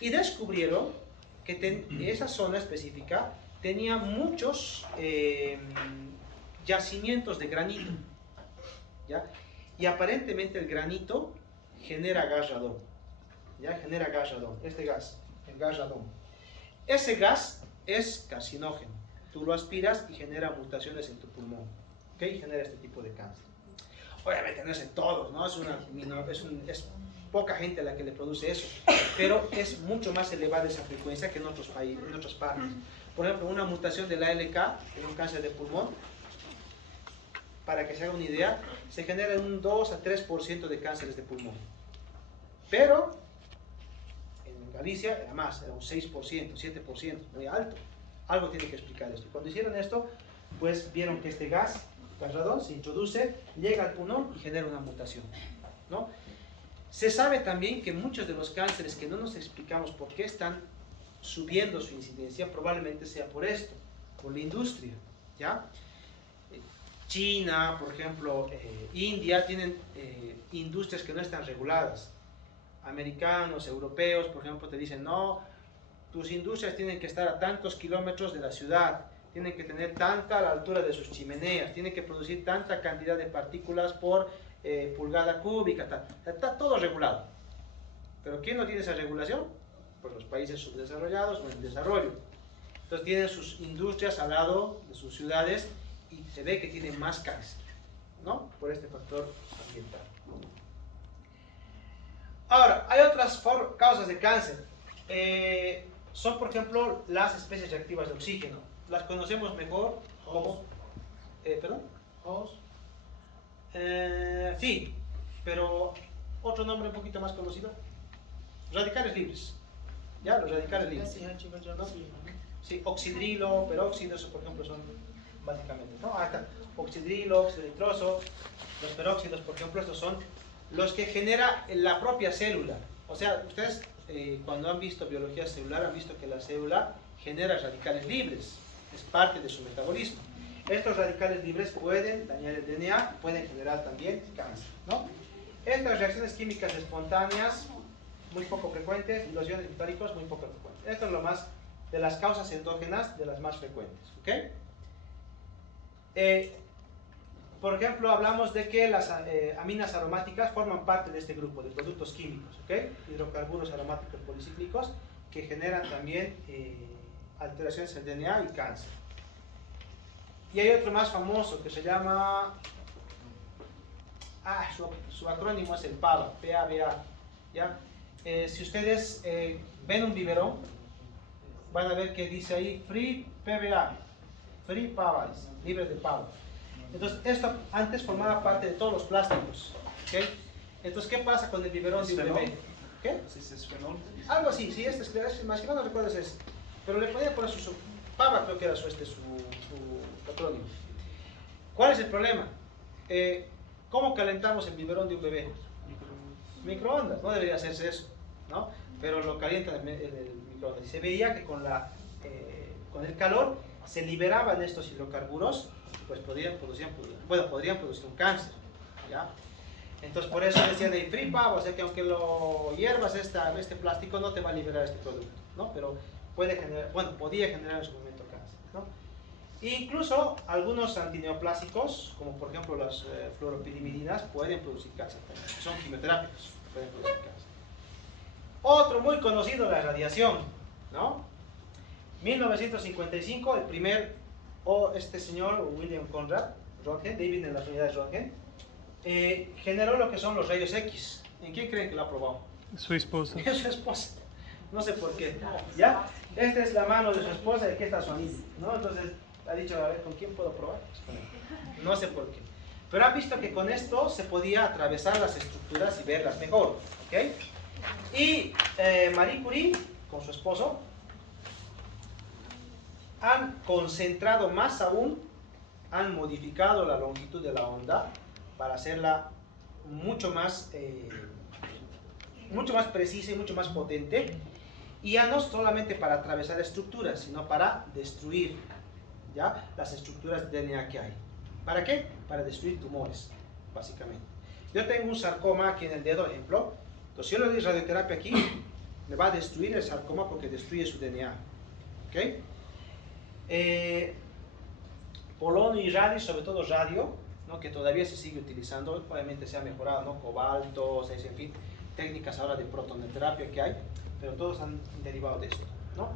Y descubrieron que esa zona específica tenía muchos yacimientos de granito, ¿ya? Y aparentemente el granito genera gas radón, ¿ya? Genera gas radón, este gas, el gas radón. Ese gas es carcinógeno, tú lo aspiras y genera mutaciones en tu pulmón. ¿Okay? Genera este tipo de cáncer. Obviamente no es en todos, ¿no? Es poca gente la que le produce eso, pero es mucho más elevada esa frecuencia que en otros países, en otras partes. Por ejemplo, una mutación de la ALK en un cáncer de pulmón, para que se haga una idea, se genera un 2 a 3% de cánceres de pulmón. Pero en Galicia era más, era un 6%, 7%, muy alto. Algo tiene que explicar esto. Cuando hicieron esto, pues vieron que este gas radón se introduce, llega al pulmón y genera una mutación, ¿no? Se sabe también que muchos de los cánceres que no nos explicamos por qué están subiendo su incidencia, probablemente sea por esto, por la industria, ¿ya? China, por ejemplo, India, tienen industrias que no están reguladas. Americanos, europeos, por ejemplo, te dicen, no, tus industrias tienen que estar a tantos kilómetros de la ciudad, tienen que tener tanta a la altura de sus chimeneas, tienen que producir tanta cantidad de partículas por pulgada cúbica, tal. Está todo regulado. ¿Pero quién no tiene esa regulación? Pues los países subdesarrollados o en desarrollo. Entonces tienen sus industrias al lado de sus ciudades y se ve que tienen más cáncer, ¿no? Por este factor ambiental. Ahora, hay otras causas de cáncer. Son, por ejemplo, las especies reactivas de oxígeno. Las conocemos mejor como... ¿Perdón? Sí, pero otro nombre un poquito más conocido. Radicales libres. ¿Ya? Los radicales libres. ¿No? Sí, oxidrilo, peróxido, eso por ejemplo son básicamente, ¿no? Ahí está. Oxidrilo, óxido nitroso. Los peróxidos, por ejemplo, estos son los que genera la propia célula. O sea, ustedes cuando han visto biología celular han visto que la célula genera radicales libres. Es parte de su metabolismo. Estos radicales libres pueden dañar el DNA, pueden generar también cáncer, ¿no? Estas reacciones químicas espontáneas, muy poco frecuentes, y los iones metálicos, muy poco frecuentes. Esto es lo más de las causas endógenas, de las más frecuentes, ¿ok? Por ejemplo, hablamos de que las aminas aromáticas forman parte de este grupo de productos químicos, ¿ok? Hidrocarburos aromáticos policíclicos que generan también alteraciones en el DNA y cáncer. Y hay otro más famoso que se llama, su acrónimo es el PABA, PABA, ¿ya? si ustedes ven un biberón, van a ver que dice ahí Free PVA, Free Pava, libre de pavo. Entonces, esto antes formaba parte de todos los plásticos. ¿Okay? Entonces, ¿qué pasa con el biberón de un bebé? ¿Qué? No sé si es fenol. Algo así, sí, este es más que no recuerdo es ese. Pero le podía poner su Pava, creo que era su acrónimo. ¿Cuál es el problema? ¿Cómo calentamos el biberón de un bebé? Microondas, no debería hacerse eso, ¿no? Pero lo calienta el microondas. Y se veía que con el calor se liberaban estos hidrocarburos, pues podrían producir un cáncer, ¿ya? Entonces por eso decía de free pavo, o sea que aunque lo hiervas este plástico no te va a liberar este producto, ¿no? Pero podía generar en su momento cáncer, ¿no? E incluso algunos antineoplásicos, como por ejemplo las fluoropirimidinas, pueden producir cáncer también, son quimioterápicos, pueden producir cáncer. Otro muy conocido, la radiación, ¿no? 1955, el primer, este señor William Conrad Röntgen, David en las unidades Röntgen, generó lo que son los rayos X. ¿En quién creen que lo ha probado? Su esposa. En su esposa. No sé por qué. ¿Ya? Esta es la mano de su esposa y aquí está su anillo, ¿no? Entonces ha dicho, a ver, ¿con quién puedo probar? No sé por qué. Pero ha visto que con esto se podía atravesar las estructuras y verlas mejor, ¿ok? Y Marie Curie, con su esposo, han concentrado más aún, han modificado la longitud de la onda para hacerla mucho más precisa y mucho más potente, y ya no solamente para atravesar estructuras, sino para destruir, ¿ya?, las estructuras de DNA que hay. ¿Para qué? Para destruir tumores, básicamente. Yo tengo un sarcoma aquí en el dedo, ejemplo. Entonces, si yo le doy radioterapia aquí, me va a destruir el sarcoma porque destruye su DNA. ¿Ok? Polonio y radio, sobre todo radio, ¿no?, que todavía se sigue utilizando, obviamente se ha mejorado, ¿no?, cobalto, en fin, técnicas ahora de protonoterapia que hay, pero todos han derivado de esto, ¿no?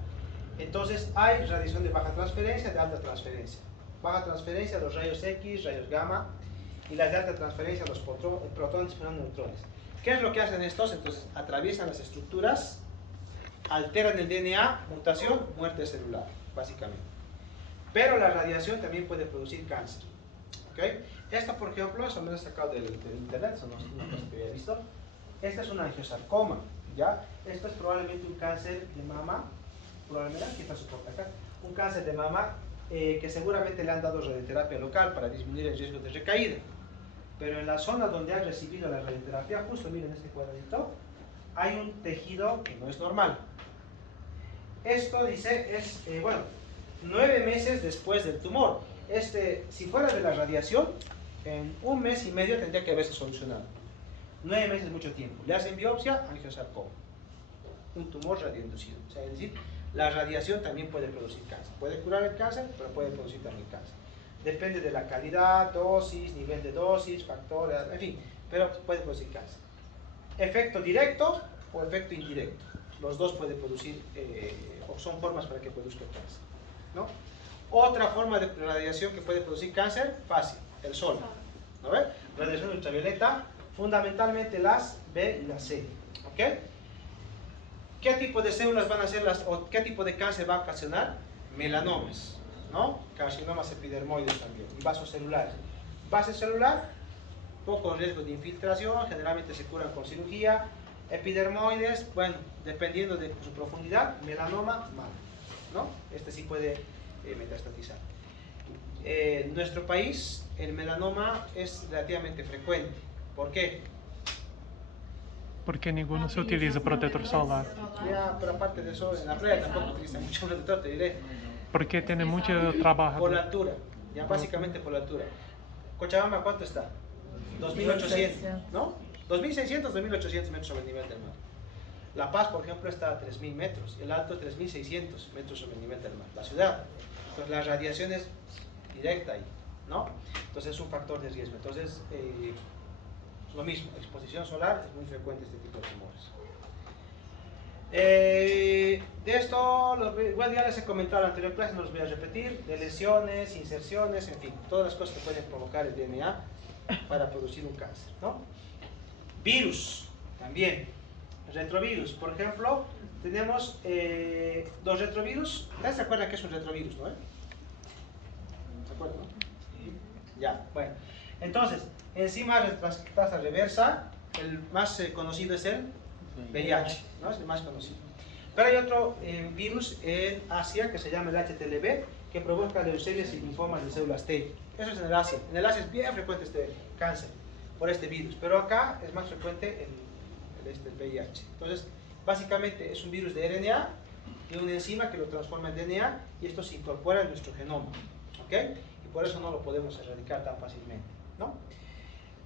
Entonces hay radiación de baja transferencia, de alta transferencia. Baja transferencia, los rayos X, rayos gamma, y las de alta transferencia, los protones, neutrones. ¿Qué es lo que hacen estos? Entonces atraviesan las estructuras, alteran el DNA, mutación, muerte celular, básicamente. Pero la radiación también puede producir cáncer. ¿Okay? Esto, por ejemplo, eso me lo he sacado del internet, eso no es una cosa que había visto. Este es un angiosarcoma, ¿ya? Esto es probablemente un cáncer de mama, probablemente, aquí está su porta acá, un cáncer de mama que seguramente le han dado radioterapia local para disminuir el riesgo de recaída. Pero en la zona donde ha recibido la radioterapia, justo miren este cuadradito, hay un tejido que no es normal. Esto dice, es, 9 meses después del tumor. Si fuera de la radiación, en 1 mes y medio tendría que haberse solucionado. 9 meses es mucho tiempo. Le hacen biopsia, angiosarcoma, un tumor radioinducido. O sea, es decir, la radiación también puede producir cáncer. Puede curar el cáncer, pero puede producir también cáncer. Depende de la calidad, dosis, nivel de dosis, factores, en fin, pero puede producir cáncer. Efecto directo o efecto indirecto. Los dos pueden producir, o son formas para que produzca cáncer, ¿no? Otra forma de radiación que puede producir cáncer, fácil, el sol. ¿No ven? Radiación ultravioleta, fundamentalmente las B y las C. ¿Ok? ¿Qué tipo de células van a ser o qué tipo de cáncer va a ocasionar? Melanomas, ¿no? Carcinomas epidermoides también, y vasos celulares. Base celular, poco riesgo de infiltración, generalmente se curan con cirugía. Epidermoides, bueno, dependiendo de su profundidad, melanoma, mal, ¿no? Este sí puede metastatizar. En nuestro país, el melanoma es relativamente frecuente. ¿Por qué? Porque ninguno se utiliza protector solar. Ya, pero aparte de eso, en la playa tampoco utilizan mucho protector, te diré. Porque tiene mucho trabajo. Por la altura, ya básicamente por la altura. Cochabamba, ¿cuánto está? 2.800, ¿no? 2.600, 2.800 metros sobre el nivel del mar. La Paz, por ejemplo, está a 3.000 metros. El Alto, 3.600 metros sobre el nivel del mar. La ciudad. Entonces, la radiación es directa ahí, ¿no? Entonces, es un factor de riesgo. Entonces, es lo mismo. Exposición solar es muy frecuente este tipo de tumores. De esto, igual ya les he comentado en la anterior clase, no los voy a repetir. De lesiones, inserciones, en fin. Todas las cosas que pueden provocar el DNA para producir un cáncer, ¿no? Virus, también. retrovirus. Por ejemplo, tenemos los retrovirus. ¿Ustedes se acuerdan que es un retrovirus, no? ¿Se acuerdan, no? Ya, bueno. Entonces, enzima transcriptasa reversa, el más conocido es el VIH, ¿no? Es el más conocido. Pero hay otro virus en Asia que se llama el HTLV, que provoca leucemias y linfomas de células T. Eso es en el Asia. En el Asia es bien frecuente este cáncer por este virus, pero acá es más frecuente el VIH. Entonces, básicamente es un virus de RNA y una enzima que lo transforma en DNA y esto se incorpora en nuestro genoma, ¿ok? Y por eso no lo podemos erradicar tan fácilmente, ¿no?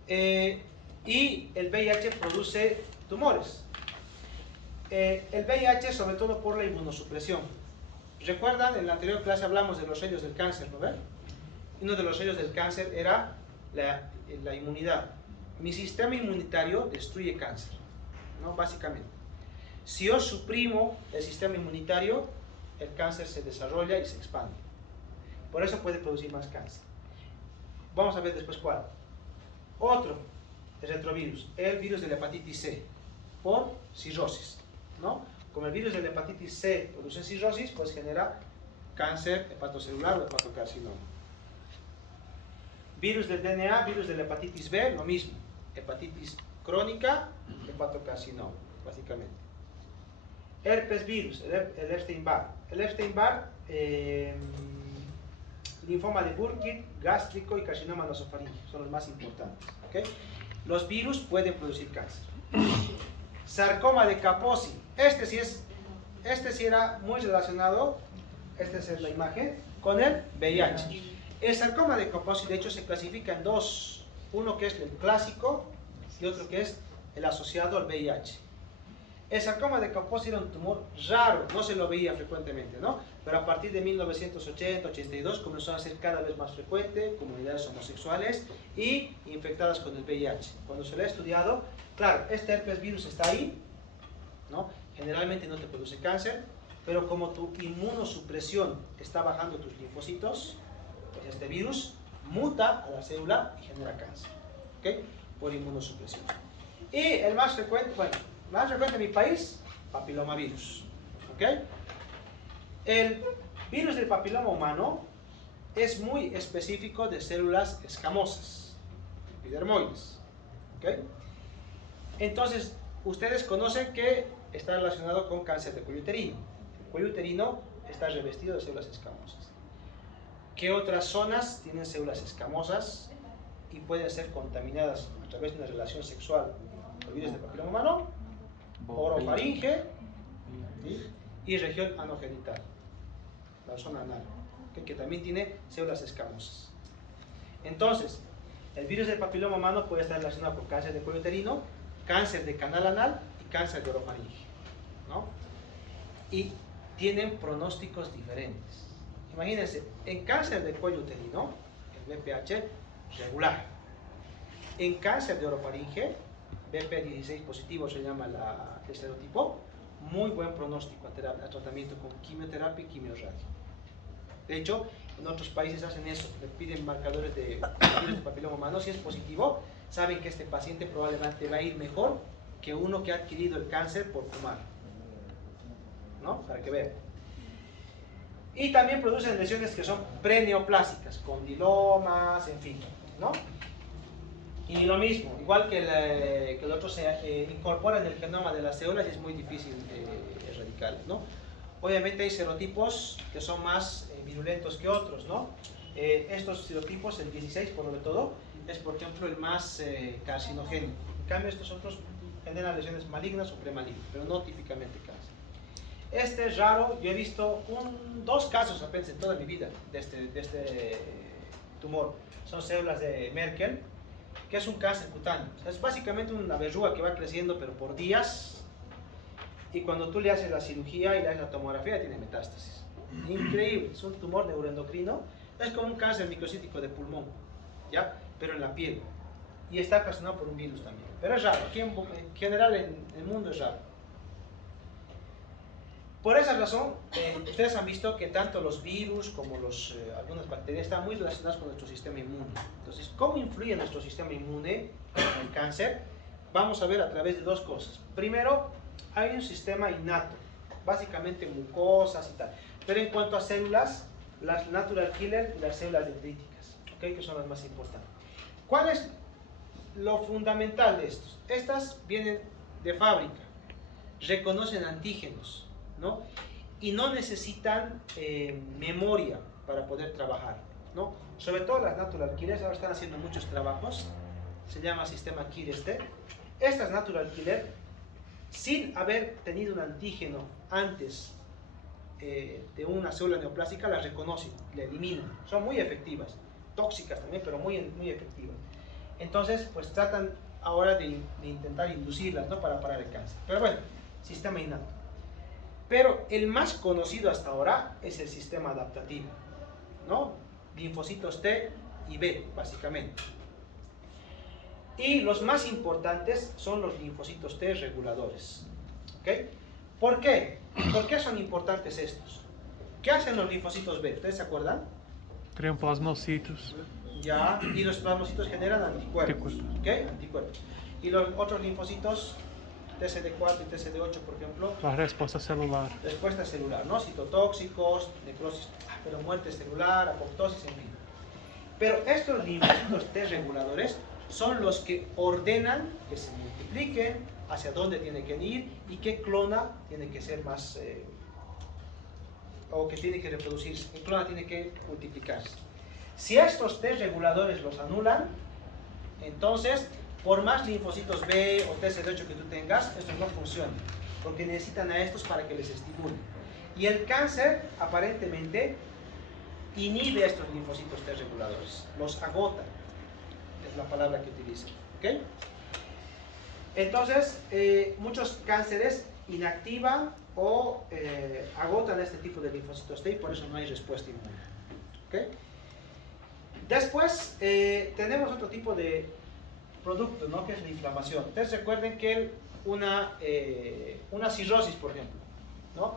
Y el VIH produce tumores. El VIH sobre todo por la inmunosupresión. ¿Recuerdan? En la anterior clase hablamos de los sellos del cáncer, ¿no ven? Uno de los sellos del cáncer era la inmunidad. Mi sistema inmunitario destruye cáncer, ¿no? Básicamente. Si yo suprimo el sistema inmunitario, el cáncer se desarrolla y se expande. Por eso puede producir más cáncer. Vamos a ver después cuál. Otro retrovirus, el virus de la hepatitis C, por cirrosis, ¿no? Como el virus de la hepatitis C produce cirrosis, pues genera cáncer hepatocelular o hepatocarcinoma. Virus del DNA, virus de la hepatitis B, lo mismo. Hepatitis crónica, hepatocarcinoma, básicamente. Herpes virus, el Epstein-Barr. El Epstein-Barr, linfoma de Burkitt, gástrico y carcinoma nasofaríngeo, son los más importantes, ¿okay? Los virus pueden producir cáncer. Sarcoma de Kaposi, este sí era muy relacionado, esta es la imagen, con el VIH. El sarcoma de Kaposi de hecho se clasifica en dos, uno que es el clásico y otro que es el asociado al VIH. El sarcoma de Kaposi era un tumor raro, no se lo veía frecuentemente, ¿no? Pero a partir de 1980-82 comenzó a ser cada vez más frecuente, comunidades homosexuales y infectadas con el VIH. Cuando se lo ha estudiado, claro, este herpes virus está ahí, ¿no? Generalmente no te produce cáncer, pero como tu inmunosupresión está bajando tus linfocitos, pues este virus muta a la célula y genera cáncer, ¿ok? Por inmunosupresión. Y el más frecuente, bueno, más frecuente en mi país, papilomavirus, ¿ok? El virus del papiloma humano es muy específico de células escamosas, epidermoides, ¿ok? Entonces, ustedes conocen que está relacionado con cáncer de cuello uterino. El cuello uterino está revestido de células escamosas. ¿Qué otras zonas tienen células escamosas y pueden ser contaminadas a través de una relación sexual con virus del papiloma humano? Orofaringe, ¿sí? Y región anogenital, la zona anal, que también tiene células escamosas. Entonces, el virus del papiloma humano puede estar relacionado con cáncer de cuello uterino, cáncer de canal anal y cáncer de orofaringe, ¿no? Y tienen pronósticos diferentes. Imagínense, en cáncer de cuello uterino, el BPH regular. En cáncer de orofaringe, BP16 positivo se llama el serotipo, muy buen pronóstico a tratamiento con quimioterapia y quimioradio. De hecho, en otros países hacen eso, le piden marcadores de virus de papiloma humano. Si es positivo, saben que este paciente probablemente va a ir mejor que uno que ha adquirido el cáncer por fumar, ¿no? Para que vean. Y también producen lesiones que son preneoplásicas, condilomas, en fin, ¿no? Y lo mismo, igual que el otro se incorpora en el genoma de las células y es muy difícil erradicar, ¿no? Obviamente hay serotipos que son más virulentos que otros, ¿no? Estos serotipos, el 16 por lo de todo, es por ejemplo el más carcinogénico. En cambio estos otros generan lesiones malignas o premalignas, pero no típicamente cáncer. Este es raro, yo he visto dos casos apenas en toda mi vida de este tumor. Son células de Merkel, que es un cáncer cutáneo. O sea, es básicamente una verruga que va creciendo pero por días, y cuando tú le haces la cirugía y le haces la tomografía tiene metástasis. Increíble, es un tumor neuroendocrino, es como un cáncer microcítico de pulmón, ¿ya? Pero en la piel, y está ocasionado por un virus también, pero es raro, aquí en general en el mundo es raro. Por esa razón, ustedes han visto que tanto los virus como algunas bacterias están muy relacionadas con nuestro sistema inmune. Entonces, ¿cómo influye nuestro sistema inmune en el cáncer? Vamos a ver a través de dos cosas. Primero, hay un sistema innato, básicamente mucosas y tal. Pero en cuanto a células, las natural killer y las células dendríticas, ¿okay? Que son las más importantes. ¿Cuál es lo fundamental de estos? Estas vienen de fábrica, reconocen antígenos, ¿no? Y no necesitan memoria para poder trabajar, ¿no? Sobre todo las natural killers, ahora están haciendo muchos trabajos, se llama sistema KIR-ST. Estas natural killer, sin haber tenido un antígeno antes de una célula neoplásica, las reconocen, la eliminan. Son muy efectivas, tóxicas también, pero muy efectivas. Entonces, pues tratan ahora de intentar inducirlas, ¿no? Para parar el cáncer. Pero bueno, sistema innato. Pero el más conocido hasta ahora es el sistema adaptativo, ¿no? Linfocitos T y B, básicamente. Y los más importantes son los linfocitos T reguladores. ¿Ok? ¿Por qué? ¿Por qué son importantes estos? ¿Qué hacen los linfocitos B? ¿Ustedes se acuerdan? Crean plasmocitos. Ya, y los plasmocitos generan anticuerpos. ¿Ok? Anticuerpos. Y los otros linfocitos, TCD4 y TCD8, por ejemplo, La respuesta celular. respuesta celular, ¿no? Citotóxicos, necrosis, pero muerte celular, apoptosis, en fin. Pero estos linfocitos T reguladores son los que ordenan que se multipliquen, hacia dónde tiene que ir y qué clona tiene que ser más, o que tiene que reproducirse, qué clona tiene que multiplicarse. Si estos T reguladores los anulan, entonces, por más linfocitos B o TCD8 que tú tengas, estos no funcionan, porque necesitan a estos para que les estimulen. Y el cáncer, aparentemente, inhibe estos linfocitos T reguladores, los agota, es la palabra que utilizan. ¿Okay? Entonces, muchos cánceres inactivan o agotan este tipo de linfocitos T y por eso no hay respuesta inmune. ¿Okay? Después, tenemos otro tipo de producto, ¿no? Que es la inflamación. Ustedes recuerden que una cirrosis, por ejemplo, ¿no?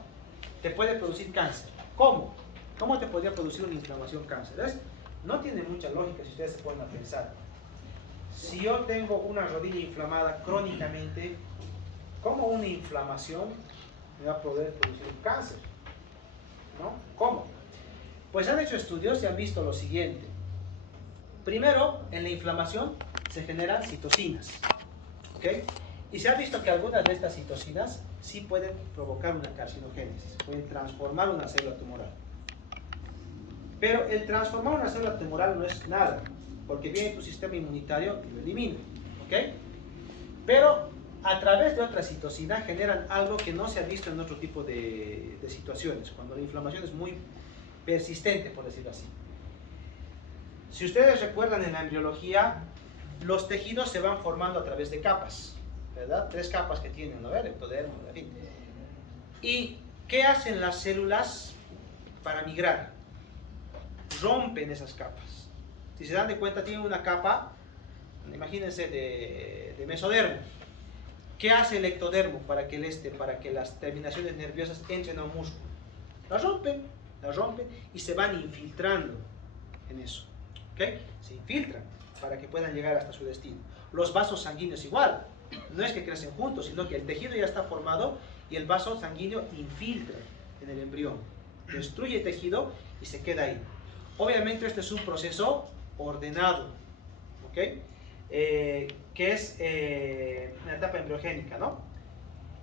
Te puede producir cáncer. ¿Cómo? ¿Cómo te podría producir una inflamación cáncer? No tiene mucha lógica si ustedes se ponen a pensar. Si yo tengo una rodilla inflamada crónicamente, ¿cómo una inflamación me va a poder producir un cáncer? ¿No? ¿Cómo? Pues han hecho estudios y han visto lo siguiente. Primero, en la inflamación se generan citocinas, ¿ok? Y se ha visto que algunas de estas citocinas sí pueden provocar una carcinogénesis, pueden transformar una célula tumoral. Pero el transformar una célula tumoral no es nada, porque viene tu sistema inmunitario y lo elimina, ¿ok? Pero a través de otra citocina generan algo que no se ha visto en otro tipo de situaciones, cuando la inflamación es muy persistente, por decirlo así. Si ustedes recuerdan en la embriología, los tejidos se van formando a través de capas, ¿verdad? 3 capas que tienen, ¿no? El ectodermo, en fin. ¿Y qué hacen las células para migrar? Rompen esas capas. Si se dan de cuenta, tienen una capa, imagínense, de mesodermo. ¿Qué hace el ectodermo para que las terminaciones nerviosas entren a un músculo? Las rompen y se van infiltrando en eso. ¿Okay? Se infiltran para que puedan llegar hasta su destino. Los vasos sanguíneos igual, no es que crecen juntos, sino que el tejido ya está formado y el vaso sanguíneo infiltra en el embrión, destruye el tejido y se queda ahí. Obviamente este es un proceso ordenado, ¿ok? Que es en la etapa embriogénica, ¿no?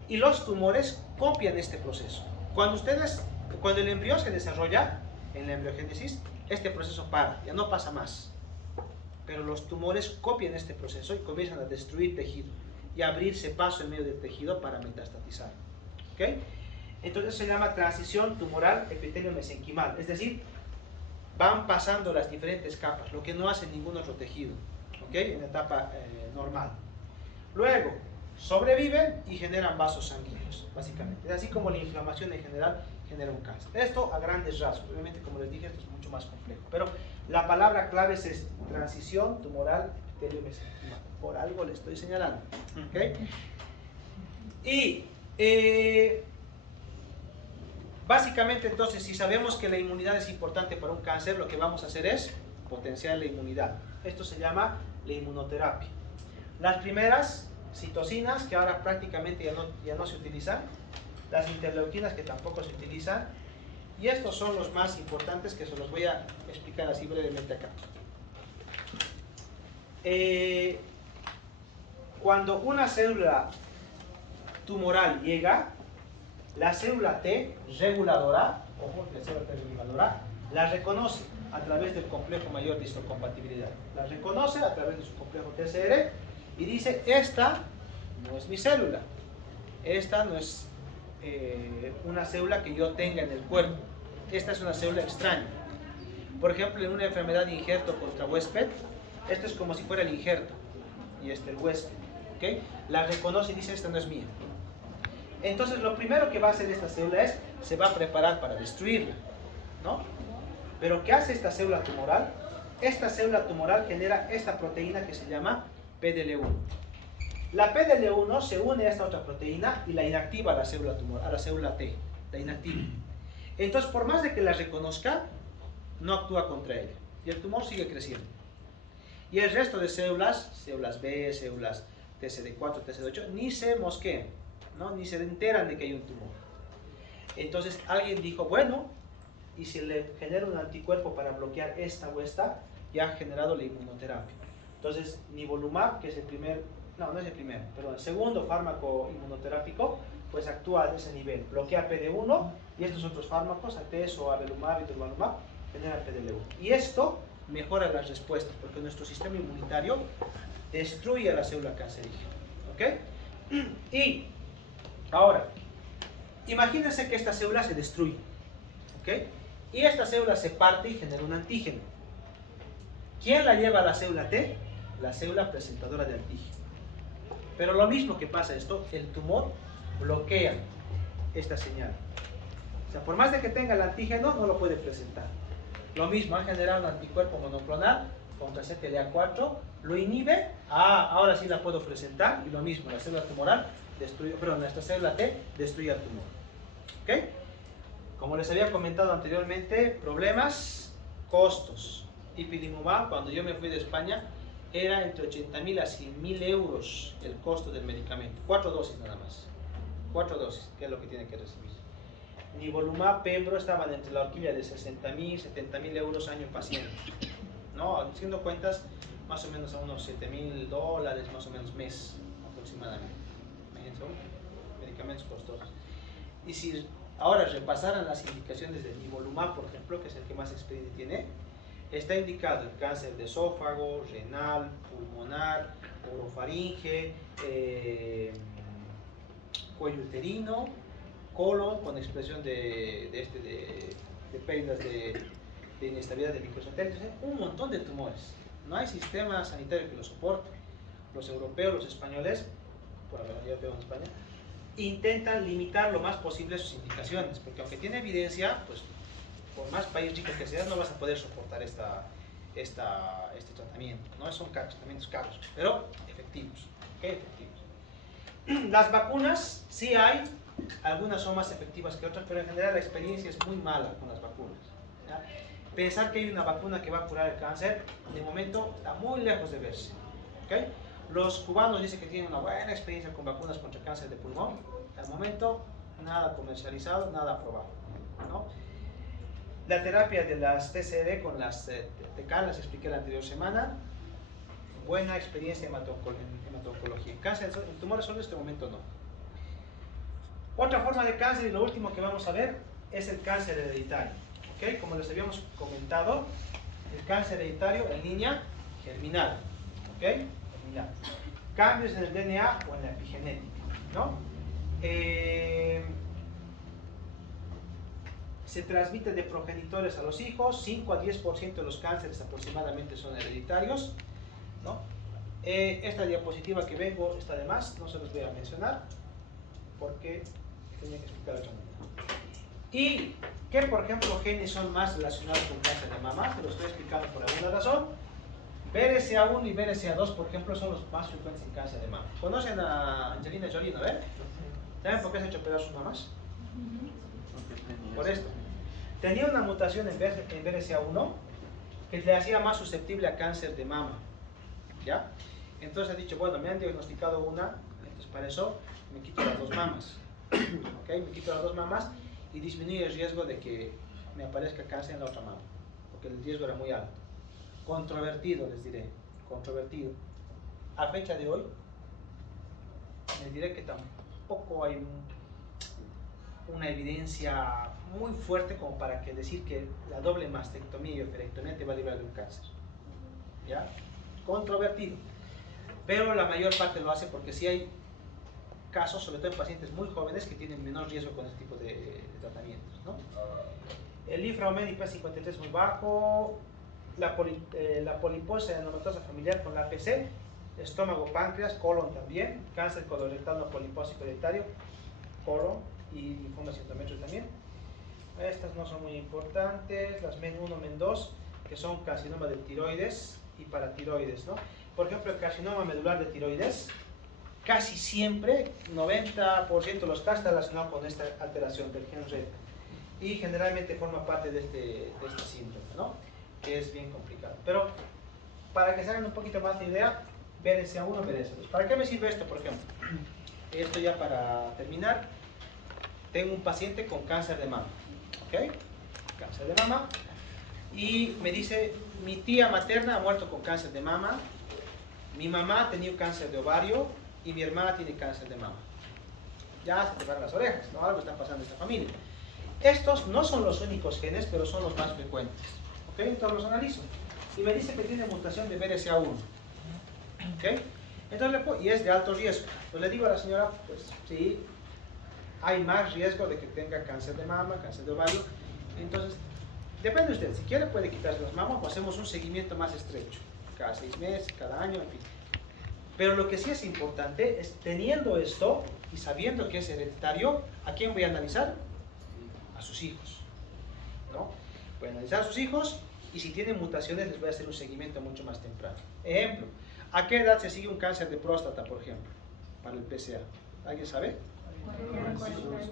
Y los tumores copian este proceso. Cuando el embrión se desarrolla en la embriogénesis, este proceso para, ya no pasa más. Pero los tumores copian este proceso y comienzan a destruir tejido y a abrirse paso en medio del tejido para metastatizar. ¿Ok? Entonces se llama transición tumoral epitelio mesenquimal, es decir, van pasando las diferentes capas, lo que no hace ningún otro tejido, ¿ok? En la etapa normal. Luego, sobreviven y generan vasos sanguíneos, básicamente. Es así como la inflamación en general genera un cáncer. Esto a grandes rasgos. Obviamente, como les dije, esto es mucho más complejo. Pero la palabra clave es transición tumoral epitelio mesenquimal. Por algo le estoy señalando. ¿Ok? Y básicamente, entonces, si sabemos que la inmunidad es importante para un cáncer, lo que vamos a hacer es potenciar la inmunidad. Esto se llama la inmunoterapia. Las primeras citocinas, que ahora prácticamente ya no se utilizan, las interleuquinas, que tampoco se utilizan, y estos son los más importantes, que se los voy a explicar así brevemente acá. Cuando una célula tumoral llega, la célula T reguladora, ojo, la célula T reguladora, la reconoce a través del complejo mayor de histocompatibilidad. La reconoce a través de su complejo TCR y dice, esta no es mi célula, esta no es una célula que yo tenga en el cuerpo, esta es una célula extraña. Por ejemplo, en una enfermedad de injerto contra huésped, esto es como si fuera el injerto y el huésped, ¿okay? La reconoce y dice, esta no es mía. Entonces lo primero que va a hacer esta célula es, se va a preparar para destruirla, ¿no? Pero ¿qué hace esta célula tumoral? Esta célula tumoral genera esta proteína que se llama PDL1. La PDL1 se une a esta otra proteína y la inactiva a la célula tumoral, a la célula T, la inactiva. Entonces, por más de que la reconozca, no actúa contra ella y el tumor sigue creciendo. Y el resto de células, células B, células TCD4, TCD8, ni se mosquean, ¿no? Ni se enteran de que hay un tumor. Entonces alguien dijo, bueno, y si le genera un anticuerpo para bloquear esta o esta, ya ha generado la inmunoterapia. Entonces nivolumab, que es el primer, no es el primero, perdón, el segundo fármaco inmunoterápico, pues actúa a ese nivel, bloquea PD1 y estos otros fármacos, atezo, avelumab y durvalumab, generan PDL1. Y esto mejora las respuestas, porque nuestro sistema inmunitario destruye a la célula cancerígena, ¿ok? Y ahora, imagínense que esta célula se destruye, ¿ok? Y esta célula se parte y genera un antígeno. ¿Quién la lleva a la célula T? La célula presentadora de antígeno. Pero lo mismo que pasa esto, el tumor bloquea esta señal. O sea, por más de que tenga el antígeno, no lo puede presentar. Lo mismo, ha generado un anticuerpo monoclonal contra CTLA4, lo inhibe, ahora sí la puedo presentar, y lo mismo, la célula tumoral destruye, perdón, esta célula T destruye al tumor. ¿Ok? Como les había comentado anteriormente, problemas, costos. Ipilimumab, cuando yo me fui de España, era entre 80.000 a 100.000 euros el costo del medicamento. 4 dosis nada más. 4 dosis, que es lo que tiene que recibir. Nivolumab, Pembro estaban entre la horquilla de 60.000, 70.000 euros año paciente. ¿No? Haciendo cuentas, más o menos a unos $7.000, más o menos mes aproximadamente. Imagínense, medicamentos costosos. Y si ahora repasaran las indicaciones del nivolumab, por ejemplo, que es el que más experiencia tiene, está indicado en cáncer de esófago, renal, pulmonar, orofaringe, cuello uterino, colon, con expresión de pérdidas de inestabilidad de microsatélites, un montón de tumores. No hay sistema sanitario que lo soporte. Los europeos, los españoles, bueno, yo veo en España, intentan limitar lo más posible sus indicaciones, porque aunque tiene evidencia, pues por más país rico que seas, no vas a poder soportar este tratamiento. No son tratamientos caros, pero efectivos. ¿Okay? Efectivos. Las vacunas, sí hay, algunas son más efectivas que otras, pero en general la experiencia es muy mala con las vacunas. ¿Ya? Pensar que hay una vacuna que va a curar el cáncer, de momento está muy lejos de verse. ¿Okay? Los cubanos dicen que tienen una buena experiencia con vacunas contra cáncer de pulmón. Al momento, nada comercializado, nada aprobado, ¿no? La terapia de las TCD con las TK, las expliqué la anterior semana. Buena experiencia en hemato-oncología. Cáncer, en tumores solo en este momento no. Otra forma de cáncer, y lo último que vamos a ver, es el cáncer hereditario. ¿Okay? Como les habíamos comentado, el cáncer hereditario en línea germinal. ¿Okay? Germinal. Cambios en el DNA o en la epigenética, ¿no? Se transmite de progenitores a los hijos. 5 a 10% de los cánceres aproximadamente son hereditarios, ¿no? Esta diapositiva que vengo está de más, no se los voy a mencionar porque tenía que explicar otra manera. Y que, por ejemplo, genes son más relacionados con cáncer de mama, se los estoy explicando por alguna razón. BRCA1 y BRCA2, por ejemplo, son los más frecuentes en cáncer de mama. ¿Conocen a Angelina Jolie, no? ¿Saben por qué se ha hecho pedazos sus mamás? Por esto. Tenía una mutación en BRCA1 que le hacía más susceptible a cáncer de mama, ¿ya? Entonces he dicho, bueno, me han diagnosticado una, entonces para eso me quito las 2 mamas. ¿Ok? Me quito las 2 mamas y disminuye el riesgo de que me aparezca cáncer en la otra mama, porque el riesgo era muy alto. Controvertido, les diré, controvertido. A fecha de hoy, les diré que tampoco hay una evidencia muy fuerte como para que decir que la doble mastectomía y operectomía te va a librar de un cáncer. ¿Ya? Controvertido. Pero la mayor parte lo hace porque sí hay casos, sobre todo en pacientes muy jóvenes, que tienen menor riesgo con este tipo de tratamientos, ¿no? El infraomen IP53 es muy bajo, la poliposis adenomatosa familiar con la APC, estómago, páncreas, colon también, cáncer colorectal no polipósico hereditario, colon y linfoma citométrico también. Estas no son muy importantes, las MEN1, MEN2, que son carcinoma de tiroides y paratiroides, ¿no? Por ejemplo, el carcinoma medular de tiroides, casi siempre, 90% de los casos está relacionado con esta alteración del gen RET y generalmente forma parte de este síndrome, ¿no? Que es bien complicado. Pero para que se hagan un poquito más de idea, BRCA1, BRCA2. ¿Para qué me sirve esto, por ejemplo? Esto ya para terminar. Tengo un paciente con cáncer de mama, ¿ok? Cáncer de mama. Y me dice, mi tía materna ha muerto con cáncer de mama, mi mamá ha tenido cáncer de ovario y mi hermana tiene cáncer de mama. Ya se te paran las orejas, ¿no? Algo está pasando en esta familia. Estos no son los únicos genes, pero son los más frecuentes. ¿Ok? Entonces los analizo. Y me dice que tiene mutación de BRCA1. ¿Ok? Entonces, y es de alto riesgo. Pues le digo a la señora, pues sí, hay más riesgo de que tenga cáncer de mama, cáncer de ovario. Entonces, depende de usted. Si quiere puede quitarse las mamas o hacemos un seguimiento más estrecho. Cada 6 meses, cada año, en fin. Pero lo que sí es importante es, teniendo esto y sabiendo que es hereditario, ¿a quién voy a analizar? A sus hijos, ¿no? Voy a analizar a sus hijos y si tienen mutaciones les voy a hacer un seguimiento mucho más temprano. Ejemplo, ¿a qué edad se sigue un cáncer de próstata, por ejemplo, para el PSA? ¿Alguien sabe?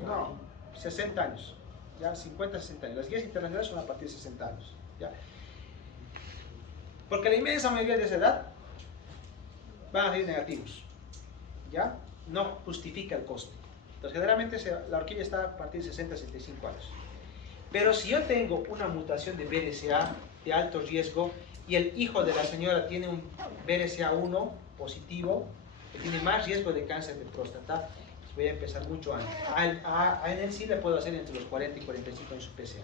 No, 60 años, ya 50, 60 años. Las guías internacionales son a partir de 60 años, ¿ya? Porque la inmensa mayoría de esa edad van a ser negativos, ¿ya? No justifica el coste. Entonces, generalmente la horquilla está a partir de 60 a 65 años. Pero si yo tengo una mutación de BRCA de alto riesgo y el hijo de la señora tiene un BRCA1 positivo, que tiene más riesgo de cáncer de próstata, pues voy a empezar mucho antes. A él sí le puedo hacer entre los 40 y 45 años su PSA.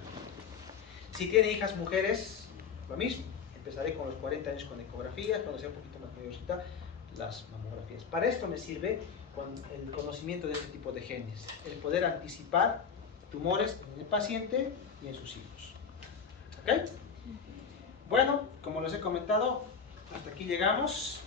Si tiene hijas mujeres, lo mismo. Empezaré con los 40 años con ecografías, cuando sea un poquito más mayorcita, las mamografías. Para esto me sirve el conocimiento de este tipo de genes, el poder anticipar tumores en el paciente y en sus hijos. ¿Ok? Bueno, como les he comentado, hasta aquí llegamos.